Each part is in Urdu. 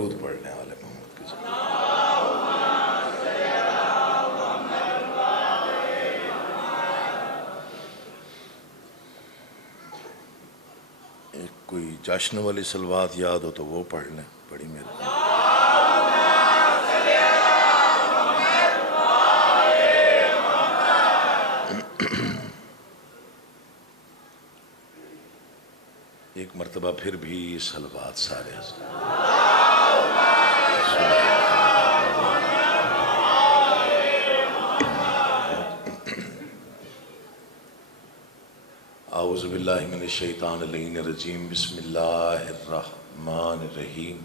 درود پڑھنے والے محمد کی ایک کوئی جشن والی صلوات یاد ہو تو وہ پڑھ لیں، بڑی مہربانی۔ ایک مرتبہ پھر بھی صلوات سارے اعوذ باللہ من الشیطان اللعین الرجیم، بسم اللہ الرحمن الرحیم۔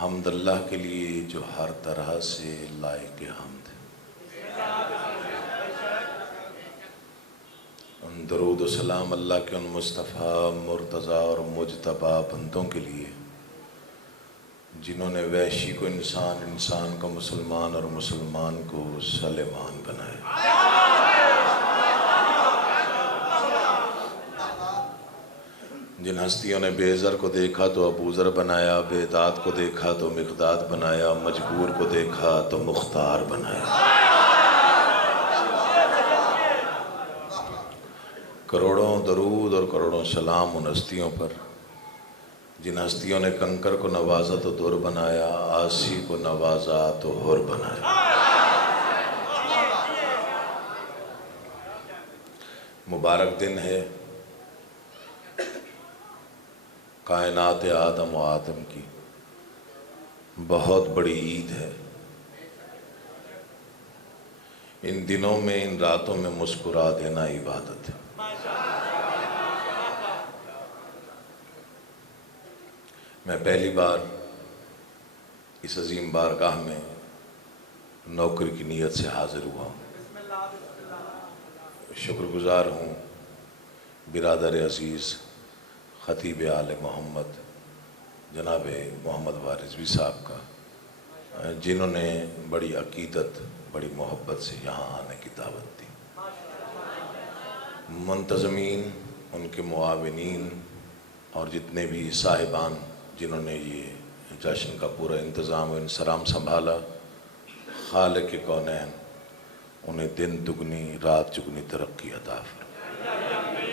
حمد اللہ کے لیے جو ہر طرح سے لائق حمد ہے، درود و سلام اللہ کے ان مصطفیٰ مرتضیٰ اور مجتبیٰ بندوں کے لیے جنہوں نے وحشی کو انسان، انسان کو مسلمان اور مسلمان کو سلیمان بنایا۔ جن ہستیوں نے بے زر کو دیکھا تو ابو ذر بنایا، بے داد کو دیکھا تو مقداد بنایا، مجبور کو دیکھا تو مختار بنایا۔ کروڑوں درود اور کروڑوں سلام ان ہستیوں پر جن ہستیوں نے کنکر کو نوازا تو در بنایا، آسی کو نوازا تو حر بنایا۔ مبارک دن ہے کائنات آدم و آدم کی، بہت بڑی عید ہے۔ ان دنوں میں، ان راتوں میں مسکرا دینا عبادت ہے۔ میں پہلی بار اس عظیم بارگاہ میں نوکری کی نیت سے حاضر ہوا ہوں۔ شکر گزار ہوں برادر عزیز خطیب آل محمد جناب محمد وارثوی صاحب کا، جنہوں نے بڑی عقیدت، بڑی محبت سے یہاں آنے کی دعوت دی۔ منتظمین، ان کے معاونین اور جتنے بھی صاحبان جنہوں نے یہ جشن کا پورا انتظام و انصرام سنبھالا، خالق کونین انہیں دن دگنی رات چگنی ترقی عطا فرمائے،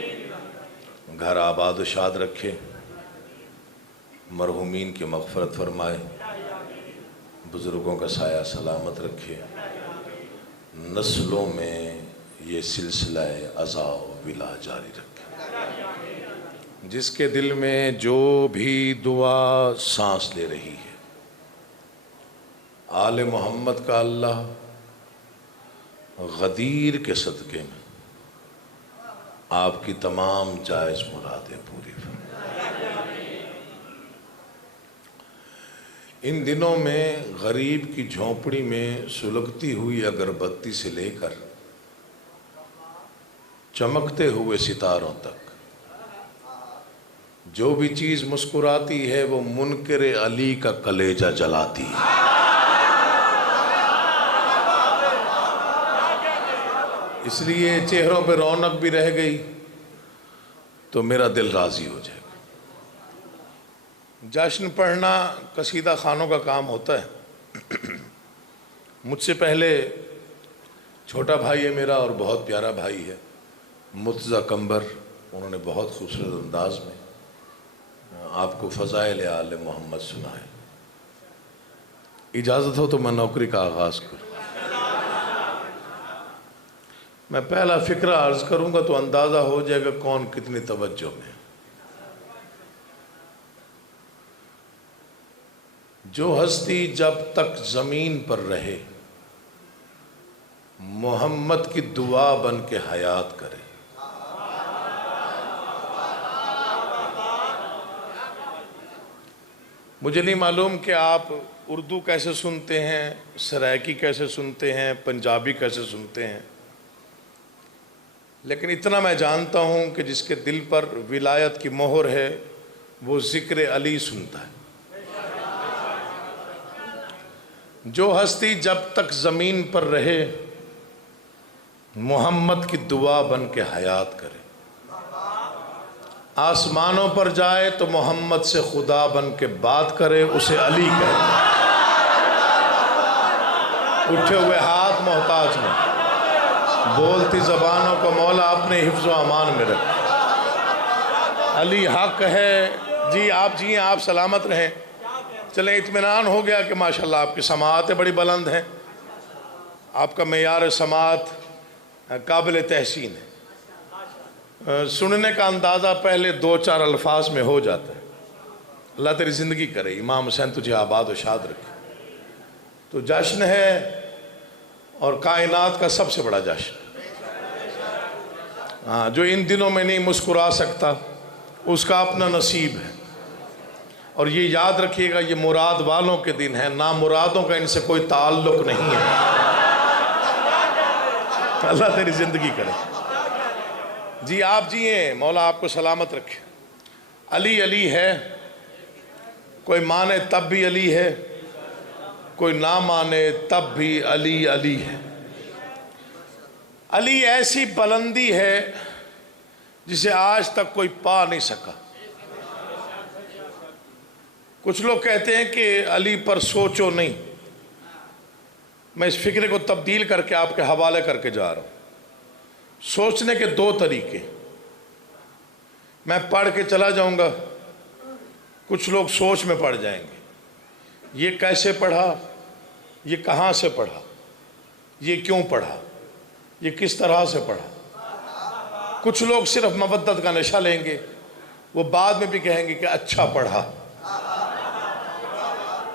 گھر آباد و شاد رکھے، مرحومین کی مغفرت فرمائے، بزرگوں کا سایہ سلامت رکھے، نسلوں میں یہ سلسلہ عزا و ولا جاری رکھے۔ جس کے دل میں جو بھی دعا سانس لے رہی ہے، آل محمد کا اللہ غدیر کے صدقے میں آپ کی تمام جائز مرادیں پوری فرمائے۔ ان دنوں میں غریب کی جھونپڑی میں سلگتی ہوئی اگربتی سے لے کر چمکتے ہوئے ستاروں تک جو بھی چیز مسکراتی ہے وہ منکر علی کا کلیجہ جلاتی ہے۔ اس لیے چہروں پہ رونق بھی رہ گئی تو میرا دل راضی ہو جائے گا۔ جشن پڑھنا قصیدہ خانوں کا کام ہوتا ہے۔ مجھ سے پہلے چھوٹا بھائی ہے میرا اور بہت پیارا بھائی ہے، مرتضیٰ قمبر، انہوں نے بہت خوبصورت انداز میں آپ کو فضائل آل محمد سنائے۔ اجازت ہو تو میں نوکری کا آغاز کروں۔ میں پہلا فقرہ عرض کروں گا تو اندازہ ہو جائے گا کون کتنی توجہ میں۔ جو ہستی جب تک زمین پر رہے محمد کی دعا بن کے حیات کرے، مجھے نہیں معلوم کہ آپ اردو کیسے سنتے ہیں، سرائکی کیسے سنتے ہیں، پنجابی کیسے سنتے ہیں، لیکن اتنا میں جانتا ہوں کہ جس کے دل پر ولایت کی مہر ہے وہ ذکر علی سنتا ہے۔ جو ہستی جب تک زمین پر رہے محمد کی دعا بن کے حیات کرے۔ آسمانوں پر جائے تو محمد سے خدا بن کے بات کرے، اسے علی کہتے ہیں۔ اٹھے ہوئے ہاتھ محتاج نہیں، بولتی زبانوں کو مولا اپنے حفظ و امان میں رکھ۔ علی حق ہے۔ جی آپ جی ہیں، آپ سلامت رہیں۔ چلیں اطمینان ہو گیا کہ ماشاءاللہ آپ کی سماعتیں بڑی بلند ہیں، آپ کا معیار سماعت قابل تحسین ہے، سننے کا اندازہ پہلے 2-4 الفاظ میں ہو جاتا ہے۔ اللہ تیری زندگی کرے، امام حسین تجھے آباد و شاد رکھے۔ تو جشن ہے، اور کائنات کا سب سے بڑا جشن، جو ان دنوں میں نہیں مسکرا سکتا اس کا اپنا نصیب ہے۔ اور یہ یاد رکھیے گا، یہ مراد والوں کے دن ہے، نامرادوں کا ان سے کوئی تعلق نہیں ہے۔ اللہ تیری زندگی کرے۔ جی آپ جی ہیں، مولا آپ کو سلامت رکھے۔ علی علی ہے، کوئی مانے تب بھی علی ہے، کوئی نہ مانے تب بھی علی علی ہے۔ علی ایسی بلندی ہے جسے آج تک کوئی پا نہیں سکا۔ کچھ لوگ کہتے ہیں کہ علی پر سوچو نہیں، میں اس فکرے کو تبدیل کر کے آپ کے حوالے کر کے جا رہا ہوں۔ سوچنے کے 2 طریقے، میں پڑھ کے چلا جاؤں گا، کچھ لوگ سوچ میں پڑ جائیں گے، یہ کیسے پڑھا، یہ کہاں سے پڑھا، یہ کیوں پڑھا، یہ کس طرح سے پڑھا۔ کچھ لوگ صرف مودت کا نشہ لیں گے، وہ بعد میں بھی کہیں گے کہ اچھا پڑھا۔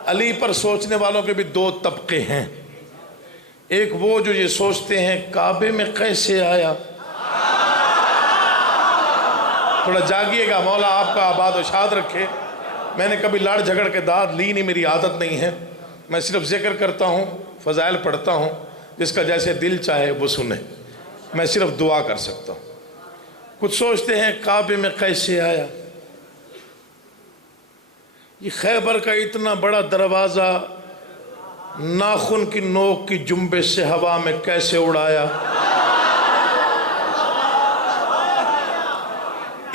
علی پر سوچنے والوں کے بھی 2 طبقے ہیں، ایک وہ جو یہ سوچتے ہیں کعبے میں کیسے آیا۔ تھوڑا جاگیے گا، مولا آپ کا آباد و شاد رکھے۔ میں نے کبھی لڑ جھگڑ کے داد لی نہیں، میری عادت نہیں ہے، میں صرف ذکر کرتا ہوں، فضائل پڑھتا ہوں، جس کا جیسے دل چاہے وہ سنے، میں صرف دعا کر سکتا ہوں۔ کچھ سوچتے ہیں کعبے میں کیسے آیا، یہ خیبر کا اتنا بڑا دروازہ ناخن کی نوک کی جنبش سے ہوا میں کیسے اڑایا۔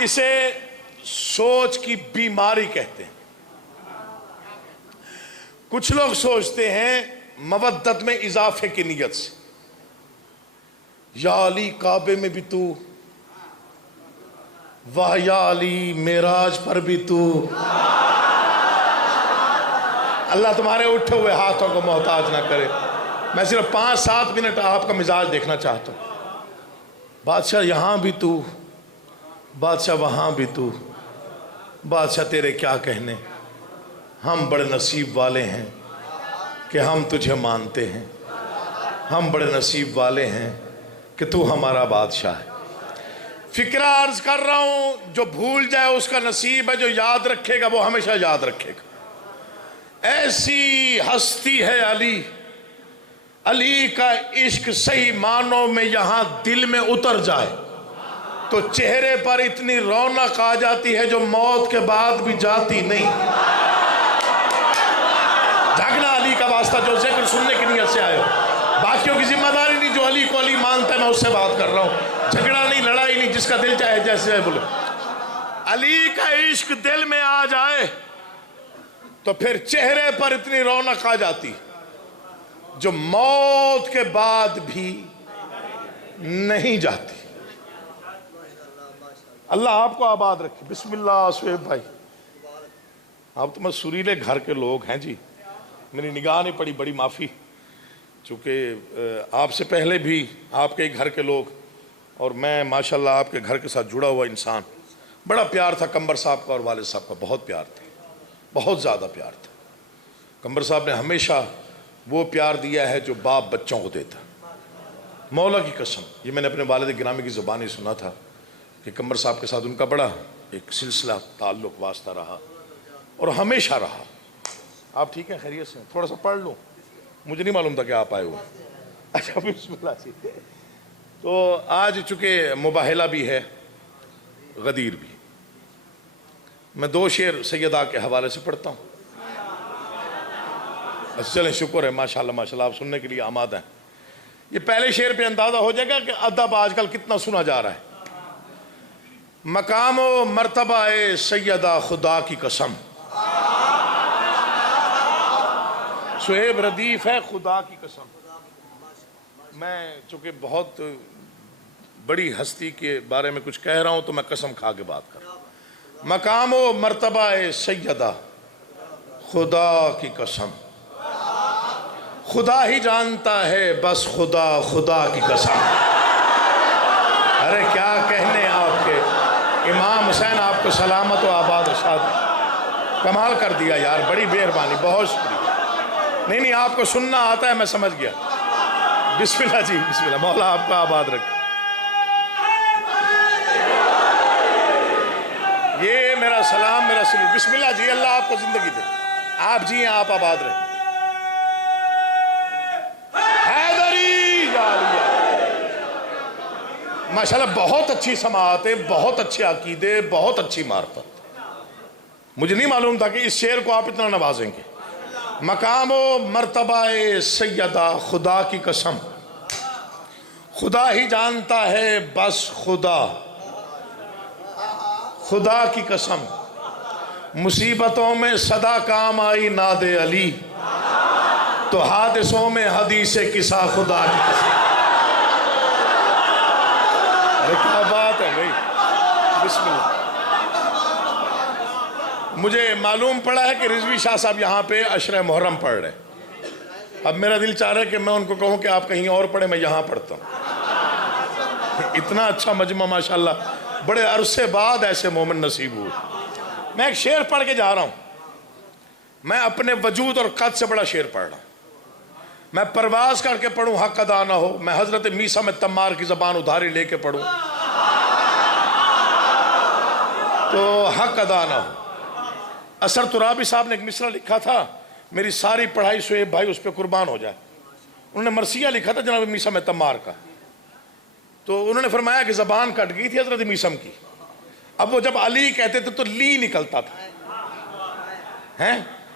اسے سوچ کی بیماری کہتے ہیں۔ کچھ لوگ سوچتے ہیں مودت میں اضافے کی نیت سے، یا علی کعبے میں بھی تو، واہ یا علی معراج پر بھی تو۔ اللہ تمہارے اٹھے ہوئے ہاتھوں کو محتاج نہ کرے۔ میں صرف 5-7 منٹ آپ کا مزاج دیکھنا چاہتا ہوں۔ بادشاہ یہاں بھی تو، بادشاہ وہاں بھی تو، بادشاہ تیرے کیا کہنے، ہم بڑے نصیب والے ہیں کہ ہم تجھے مانتے ہیں، ہم بڑے نصیب والے ہیں کہ تو ہمارا بادشاہ ہے۔ فکرہ عرض کر رہا ہوں، جو بھول جائے اس کا نصیب ہے، جو یاد رکھے گا وہ ہمیشہ یاد رکھے گا۔ ایسی ہستی ہے علی، علی کا عشق صحیح معنوں میں یہاں دل میں اتر جائے تو چہرے پر اتنی رونق آ جاتی ہے جو موت کے بعد بھی جاتی نہیں۔ جھگنا علی کا واسطہ جو ذکر سننے کی نیت سے آئے ہو، باقیوں کی ذمہ داری نہیں، جو علی کو علی مانتا ہے میں اس سے بات کر رہا ہوں۔ جھگڑا نہیں، لڑائی نہیں، جس کا دل چاہے جیسے بولے۔ علی کا عشق دل میں آ جائے تو پھر چہرے پر اتنی رونق آ جاتی جو موت کے بعد بھی نہیں جاتی۔ اللہ آپ کو آباد رکھے۔ بسم اللہ سہیب بھائی، آپ تو میں سریلے گھر کے لوگ ہیں جی، میری نگاہ نہیں پڑی، بڑی معافی، چونکہ آپ سے پہلے بھی آپ کے گھر کے لوگ اور میں ماشاءاللہ آپ کے گھر کے ساتھ جڑا ہوا انسان، بڑا پیار تھا کمبر صاحب کا اور والد صاحب کا، بہت پیار تھا، بہت زیادہ پیار تھا۔ کمبر صاحب نے ہمیشہ وہ پیار دیا ہے جو باپ بچوں کو دیتا، مولا کی قسم۔ یہ میں نے اپنے والد گرامی کی زبانی سنا تھا کہ کمبر صاحب کے ساتھ ان کا بڑا ایک سلسلہ تعلق واسطہ رہا اور ہمیشہ رہا۔ آپ ٹھیک ہیں، خیریت سے؟ تھوڑا سا پڑھ لوں، مجھے نہیں معلوم تھا کہ آپ آئے ہوئے۔ اچھا بسم اللہ جی۔ تو آج چونکہ مباہلہ بھی ہے، غدیر بھی، میں 2 شعر سیدہ کے حوالے سے پڑھتا ہوں۔ اچھا چلیں، شکر ہے، ماشاءاللہ ماشاءاللہ، آپ سننے کے لیے آمادہ ہیں۔ یہ پہلے شعر پہ اندازہ ہو جائے گا کہ ادب آج کل کتنا سنا جا رہا ہے۔ مقام و مرتبہ سیدہ خدا کی قسم. شعیب ردیف ہے خدا کی قسم. میں چونکہ بہت بڑی ہستی کے بارے میں کچھ کہہ رہا ہوں تو میں قسم کھا کے بات کر رہا ہوں. مقام و مرتبہ سیدہ خدا کی قسم. خدا ہی جانتا ہے بس خدا خدا کی قسم. ارے کیا کہنے آپ کے امام حسین، آپ کو سلامت و آباد رشاد. کمال کر دیا یار، بڑی مہربانی، بہت شکریہ. نہیں آپ کو سننا آتا ہے، میں سمجھ گیا. بسم اللہ جی، بسم اللہ. مولا آپ کو آباد رکھے. یہ میرا سلام، میرا سلام. بسم اللہ جی، اللہ آپ کو زندگی دے. آپ جی ہیں، آپ آباد رہے. حیدری ماشاءاللہ بہت اچھی سماعت ہے، بہت اچھے عقیدے، بہت اچھی معرفت. مجھے نہیں معلوم تھا کہ اس شعر کو آپ اتنا نوازیں گے. مقام و مرتبہ سیدہ خدا کی قسم. خدا ہی جانتا ہے بس خدا خدا کی قسم. مصیبتوں میں صدا کام آئی ناد علی، تو حادثوں میں حدیث قصہ خدا کی قسم. ارے کیا بات ہے بھائی. بسم اللہ. مجھے معلوم پڑا ہے کہ رضوی شاہ صاحب یہاں پہ عشرہ محرم پڑھ رہے ہیں. اب میرا دل چاہ رہا ہے کہ میں ان کو کہوں کہ آپ کہیں اور پڑھیں، میں یہاں پڑھتا ہوں. اتنا اچھا مجمع ماشاءاللہ، بڑے عرصے بعد ایسے مومن نصیب ہوئے. میں ایک شعر پڑھ کے جا رہا ہوں. میں اپنے وجود اور قد سے بڑا شعر پڑھ رہا ہوں. میں پرواز کر کے پڑھوں حق ادا نہ ہو. میں حضرت میسا میں تمار کی زبان ادھاری لے کے پڑھوں تو حق ادا نہ ہو. اثر ترابی صاحب نے ایک مصرع لکھا تھا، میری ساری پڑھائی شعیب بھائی اس پہ قربان ہو جائے. انہوں نے مرثیہ لکھا تھا جناب میسا میں تمار کا. تو انہوں نے فرمایا کہ زبان کٹ گئی تھی حضرت میسم کی. اب وہ جب علی کہتے تھے تو لی نکلتا تھا.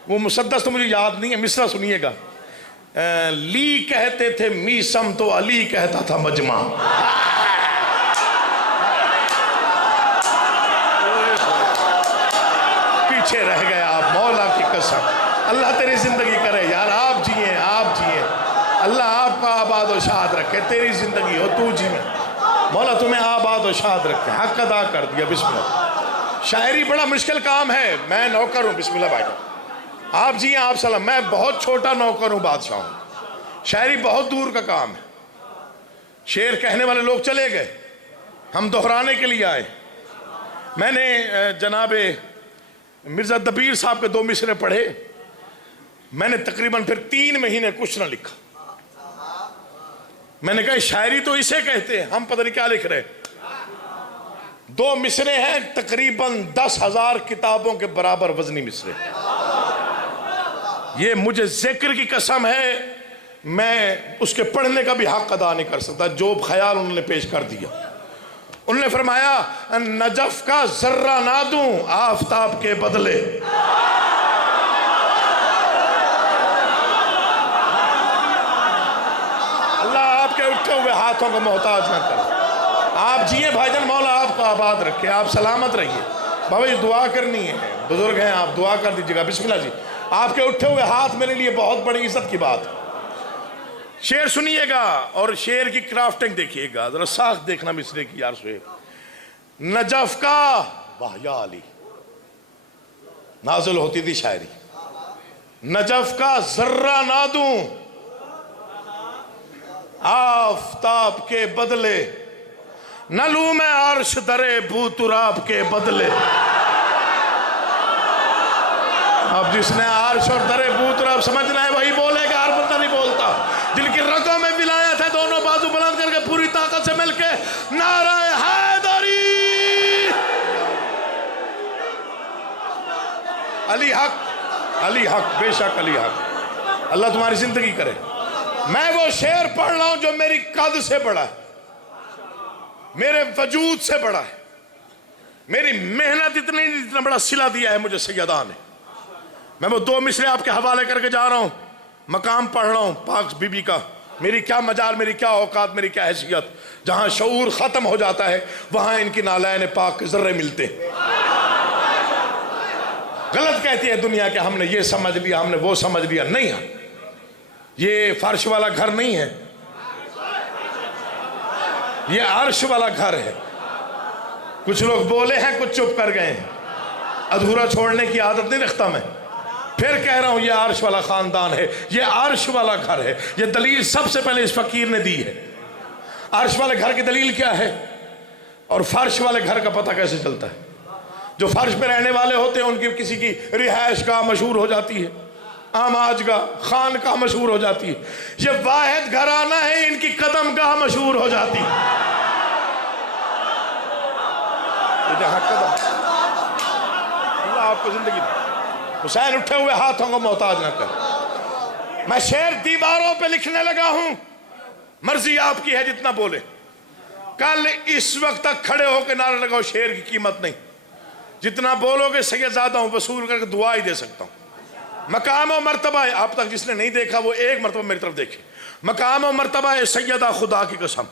وہ مسدس تو مجھے یاد نہیں ہے، مصرع سنیے گا. لی کہتے تھے میسم تو علی کہتا تھا مجمع. پیچھے رہ گئے آپ، مولا کی قسم. اللہ تیری زندگی کرے یار، آپ جیئیں، آپ جیئیں. اللہ آپ کا آباد و شاد رکھے. تیری زندگی ہو، تو جیئیں. مولا تمہیں آباد و شاد رکھے. حق ادا کر دیا. بسم اللہ. شاعری بڑا مشکل کام ہے. میں نوکر ہوں. بسم اللہ بھائی. آپ جیئیں، آپ سلام. میں بہت چھوٹا نوکر ہوں، بادشاہ ہوں. شاعری بہت دور کا کام ہے. شعر کہنے والے لوگ چلے گئے، ہم دہرانے کے لیے آئے. میں نے جناب مرزا دبیر صاحب کے 2 مصرے پڑھے. میں نے تقریباً پھر 3 مہینے کچھ نہ لکھا. میں نے کہا شاعری تو اسے کہتے ہیں، ہم پتہ نہیں کیا لکھ رہے. 2 مصرے ہیں، تقریباً 10,000 کتابوں کے برابر وزنی مصرے. یہ مجھے ذکر کی قسم ہے، میں اس کے پڑھنے کا بھی حق ادا نہیں کر سکتا. جو خیال انہوں نے پیش کر دیا. انہوں نے فرمایا نجف کا ذرہ نہ دوں آفتاب کے بدلے. اللہ آپ کے اٹھے ہوئے ہاتھوں کو محتاج نہ کرے. آپ جیئے بھائی جان، مولا آپ کو آباد رکھے. آپ سلامت رہیے. بابا جی دعا کرنی ہے، بزرگ ہیں آپ، دعا کر دیجیے گا. بسم اللہ جی. آپ کے اٹھے ہوئے ہاتھ میرے لیے بہت بڑی عزت کی بات. شعر سنیے گا اور شعر کی کرافٹنگ دیکھیے گا، ذرا ساخت دیکھنا مصرے کی یار. شعر نجف کا، واہ یا علی، نازل ہوتی تھی شاعری. نجف کا ذرہ نہ دوں آفتاب کے بدلے، نہ لوں میں عرش درے بو تراب کے بدلے. اب جس نے عرش اور درے بو تراب سمجھنا ہے وہی بولے گا، ہر بندہ نہیں بولتا. جن کی رگوں میں ولایت ہے، دونوں بازو بلند کر کے پوری طاقت سے مل کے نعرہ حیدری. علی حق، علی حق، بے شک علی حق. اللہ تمہاری زندگی کرے. میں وہ شعر پڑھ رہا ہوں جو میری قد سے بڑا ہے، میرے وجود سے بڑا ہے. میری محنت اتنا بڑا صلہ دیا ہے مجھے سیدہ نے. میں وہ 2 مصرے آپ کے حوالے کر کے جا رہا ہوں. مقام پڑھ رہا ہوں پاک بی بی کا. میری کیا مجال، میری کیا اوقات، میری کیا حیثیت. جہاں شعور ختم ہو جاتا ہے وہاں ان کی نالین پاک کے ذرے ملتے ہیں. غلط کہتی ہے دنیا کہ ہم نے یہ سمجھ لیا، ہم نے وہ سمجھ لیا. نہیں ہے، یہ فرش والا گھر نہیں ہے، یہ عرش والا گھر ہے. کچھ لوگ بولے ہیں، کچھ چپ کر گئے ہیں. ادھورا چھوڑنے کی عادت نہیں رکھتا میں. پھر کہہ رہا ہوں یہ عرش والا خاندان ہے، یہ عرش والا گھر ہے. یہ دلیل سب سے پہلے اس فقیر نے دی ہے. عرش والے گھر کی دلیل کیا ہے اور فرش والے گھر کا پتہ کیسے چلتا ہے؟ جو فرش پہ رہنے والے ہوتے ہیں ان کی کسی کی رہائش گاہ مشہور ہو جاتی ہے، آماج گاہ، خان گاہ مشہور ہو جاتی ہے. یہ واحد گھرانہ ہے، ان کی قدم گاہ مشہور ہو جاتی ہے. جہاں قدم، اللہ آپ کو زندگی دے. حسین اٹھے ہوئے ہاتھوں کو محتاج نہ کر. میں شعر دیواروں پہ لکھنے لگا ہوں، مرضی آپ کی ہے جتنا بولے. کل اس وقت تک کھڑے ہو کے نعرہ لگاؤ شعر کی قیمت نہیں. جتنا بولو گے سید زیادہ ہوں، وصول کر کے دعا ہی دے سکتا ہوں. مقام و مرتبہ آپ تک جس نے نہیں دیکھا وہ ایک مرتبہ میری طرف دیکھے. مقام و مرتبہ سیدہ خدا کی قسم،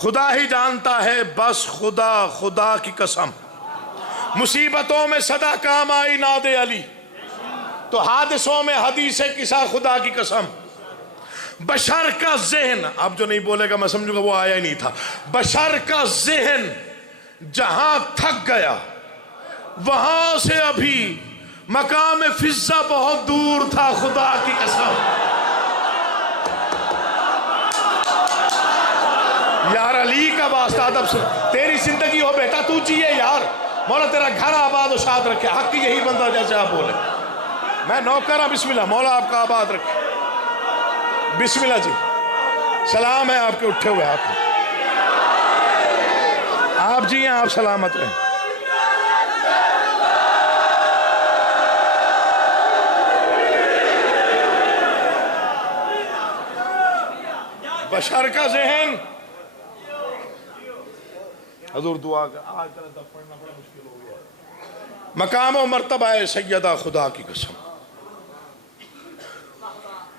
خدا ہی جانتا ہے بس خدا، خدا کی قسم. مصیبتوں میں صدا کام آئی ناد علی، تو حادثوں میں حدیث قصہ خدا کی قسم. بشر کا ذہن، اب جو نہیں بولے گا میں سمجھوں گا وہ آیا ہی نہیں تھا. بشر کا ذہن جہاں تھک گیا وہاں سے ابھی مقام فضا بہت دور تھا خدا کی قسم. یار علی کا واسطہ ادب سے تیری زندگی ہو بیٹا، تو جیے یار. مولا تیرا گھر آباد و شاد رکھے. حق یہی بندہ جیسے آپ بولے. میں نوکر ہوں. بسم اللہ. مولا آپ کا آباد رکھے. بسم اللہ جی. سلام ہے آپ کے اٹھے ہوئے ہاتھ. آپ جی ہیں، آپ سلامت رہیں. بشر کا ذہن، حضور دعا کر، آج کل پڑھنا بڑا مشکل ہو گیا. مقام و مرتبہ ہے سیدہ خدا کی قسم،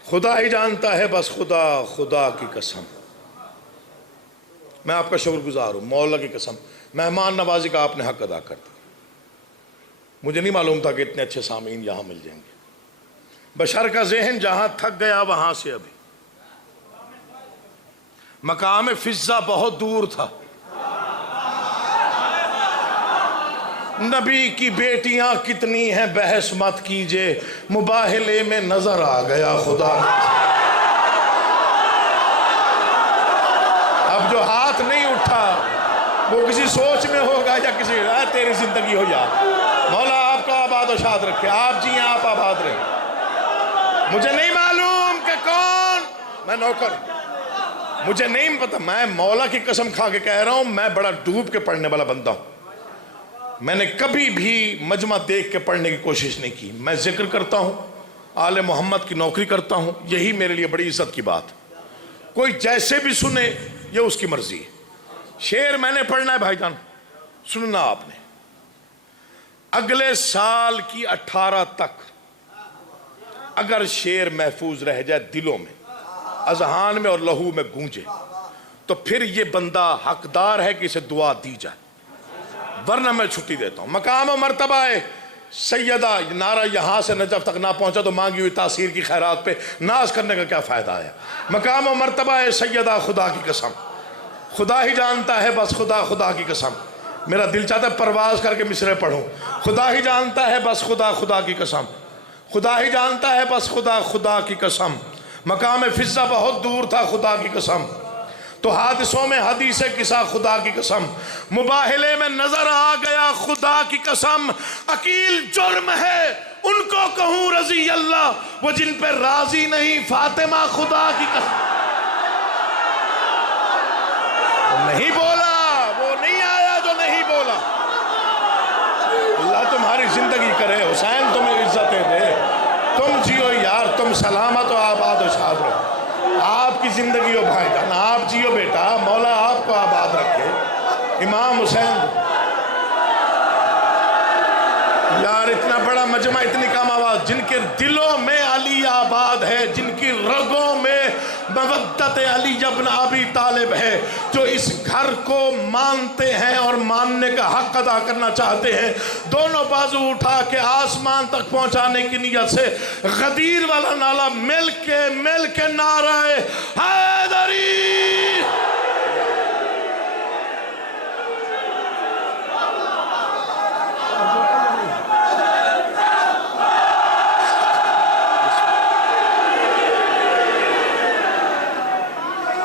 خدا ہی جانتا ہے بس خدا، خدا کی قسم. میں آپ کا شکر گزار ہوں مولا کی قسم. مہمان نوازی کا آپ نے حق ادا کر دیا. مجھے نہیں معلوم تھا کہ اتنے اچھے سامعین یہاں مل جائیں گے. بشر کا ذہن جہاں تھک گیا وہاں سے ابھی مقام فضا بہت دور تھا. نبی کی بیٹیاں کتنی ہیں بحث مت کیجئے، مباہلے میں نظر آ گیا خدا. اب جو ہاتھ نہیں اٹھا وہ کسی سوچ میں ہوگا یا کسی تیری زندگی ہو جا. مولا آپ کا آباد و شاد رکھے. آپ جی ہیں، آپ آباد رہیں. مجھے نہیں معلوم کہ کون، میں نوکر، مجھے نہیں پتا. میں مولا کی قسم کھا کے کہہ رہا ہوں میں بڑا ڈوب کے پڑھنے والا بندہ ہوں. میں نے کبھی بھی مجمع دیکھ کے پڑھنے کی کوشش نہیں کی. میں ذکر کرتا ہوں، آل محمد کی نوکری کرتا ہوں، یہی میرے لیے بڑی عزت کی بات. کوئی جیسے بھی سنے یہ اس کی مرضی ہے. شعر میں نے پڑھنا ہے بھائی جان، سننا آپ نے. اگلے سال کی 18 تک اگر شعر محفوظ رہ جائے، دلوں میں، اذہان میں اور لہو میں گونجے، تو پھر یہ بندہ حقدار ہے کہ اسے دعا دی جائے، ورنہ میں چھٹی دیتا ہوں. مقام و مرتبہ ہے سیدہ، نعرہ یہاں سے نجف تک نہ پہنچا تو مانگی ہوئی تاثیر کی خیرات پہ ناز کرنے کا کیا فائدہ ہے. مقام و مرتبہ ہے سیدہ خدا کی قسم، خدا ہی جانتا ہے بس خدا، خدا کی قسم. میرا دل چاہتا ہے پرواز کر کے مصرے پڑھوں. خدا ہی جانتا ہے بس خدا، خدا کی قسم. خدا ہی جانتا ہے بس خدا، خدا کی قسم. مقام فضا بہت دور تھا خدا کی قسم، تو حادثوں میں حدیث قصہ خدا کی قسم. مباہلے میں نظر آ گیا خدا کی قسم. عقیل جرم ہے ان کو کہوں رضی اللہ، وہ جن پہ راضی نہیں فاطمہ خدا کی قسم. نہیں بولا، وہ نہیں آیا جو نہیں بولا. اللہ تمہاری زندگی کرے، حسین تمہیں عزتیں دے. تم جیو یار، تم سلامت و آباد و شاد رہو. آپ کی زندگی ہو بھائی جان، آپ جیو بیٹا، مولا آپ کو آباد رکھے. امام حسین یار، اتنا بڑا مجمع، اتنی کم آواز. جن کے دلوں میں علی آباد ہے، جن کی رگوں میں حضرت علی ابن ابی طالب ہے جو اس گھر کو مانتے ہیں اور ماننے کا حق ادا کرنا چاہتے ہیں. دونوں بازو اٹھا کے آسمان تک پہنچانے کی نیت سے غدیر والا نعرہ مل کے نعرہ حیدری.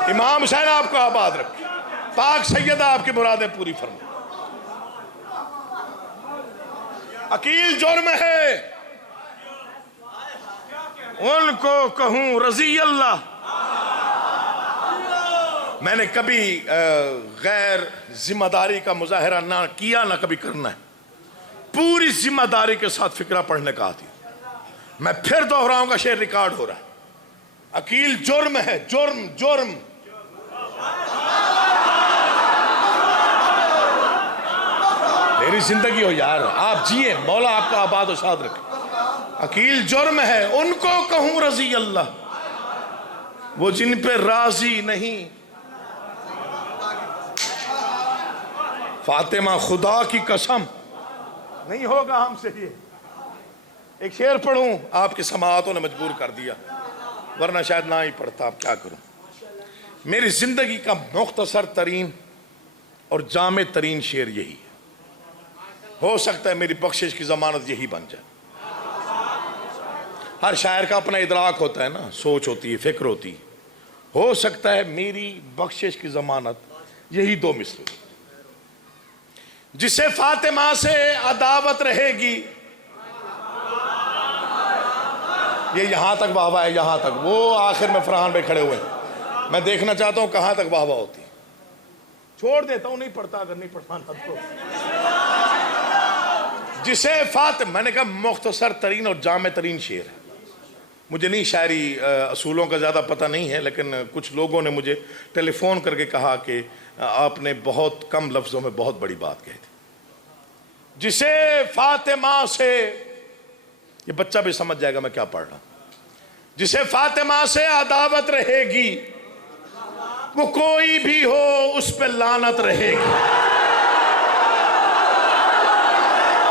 امام حسین آپ کو آباد رکھے، پاک سیدہ آپ کی مرادیں پوری فرمائے. عقیل جرم ہے ان کو کہوں رضی اللہ. میں نے کبھی غیر ذمہ داری کا مظاہرہ نہ کیا نہ کبھی کرنا ہے. پوری ذمہ داری کے ساتھ فقرہ پڑھنے کا آتی. میں پھر دوہراؤں گا، شعر ریکارڈ ہو رہا ہے. عقیل جرم ہے، جرم. میری زندگی ہو یار، آپ جیے، مولا آپ کا آباد و شاد رکھے. عقیل جرم ہے ان کو کہوں رضی اللہ، وہ جن پہ راضی نہیں. فاطمہ خدا کی قسم نہیں ہوگا ہم سے یہ. ایک شعر پڑھوں، آپ کے سماعتوں نے مجبور کر دیا، ورنہ شاید نہ ہی پڑھتا. اب کیا کروں. میری زندگی کا مختصر ترین اور جامع ترین شعر یہی ہے. ہو سکتا ہے میری بخشش کی ضمانت یہی بن جائے. ہر شاعر کا اپنا ادراک ہوتا ہے نا، سوچ ہوتی ہے، فکر ہوتی ہے. ہو سکتا ہے میری بخشش کی ضمانت یہی دو مصرے. جسے فاطمہ سے عداوت رہے گی، یہ یہاں تک واہ واہ ہے، یہاں تک. وہ آخر میں فرحان بھائی کھڑے ہوئے، میں دیکھنا چاہتا ہوں کہاں تک واہ واہ ہوتی. چھوڑ دیتا ہوں، نہیں پڑھتا اگر نہیں پڑھانا تو. جسے فاطمہ، میں نے کہا مختصر ترین اور جامع ترین شعر ہے. مجھے نہیں شاعری اصولوں کا زیادہ پتہ نہیں ہے، لیکن کچھ لوگوں نے مجھے ٹیلی فون کر کے کہا کہ آپ نے بہت کم لفظوں میں بہت بڑی بات کہی تھی. جسے فاطمہ سے، یہ بچہ بھی سمجھ جائے گا میں کیا پڑھ رہا ہوں. جسے فاطمہ سے عداوت رہے گی، وہ کوئی بھی ہو اس پہ لعنت رہے گی.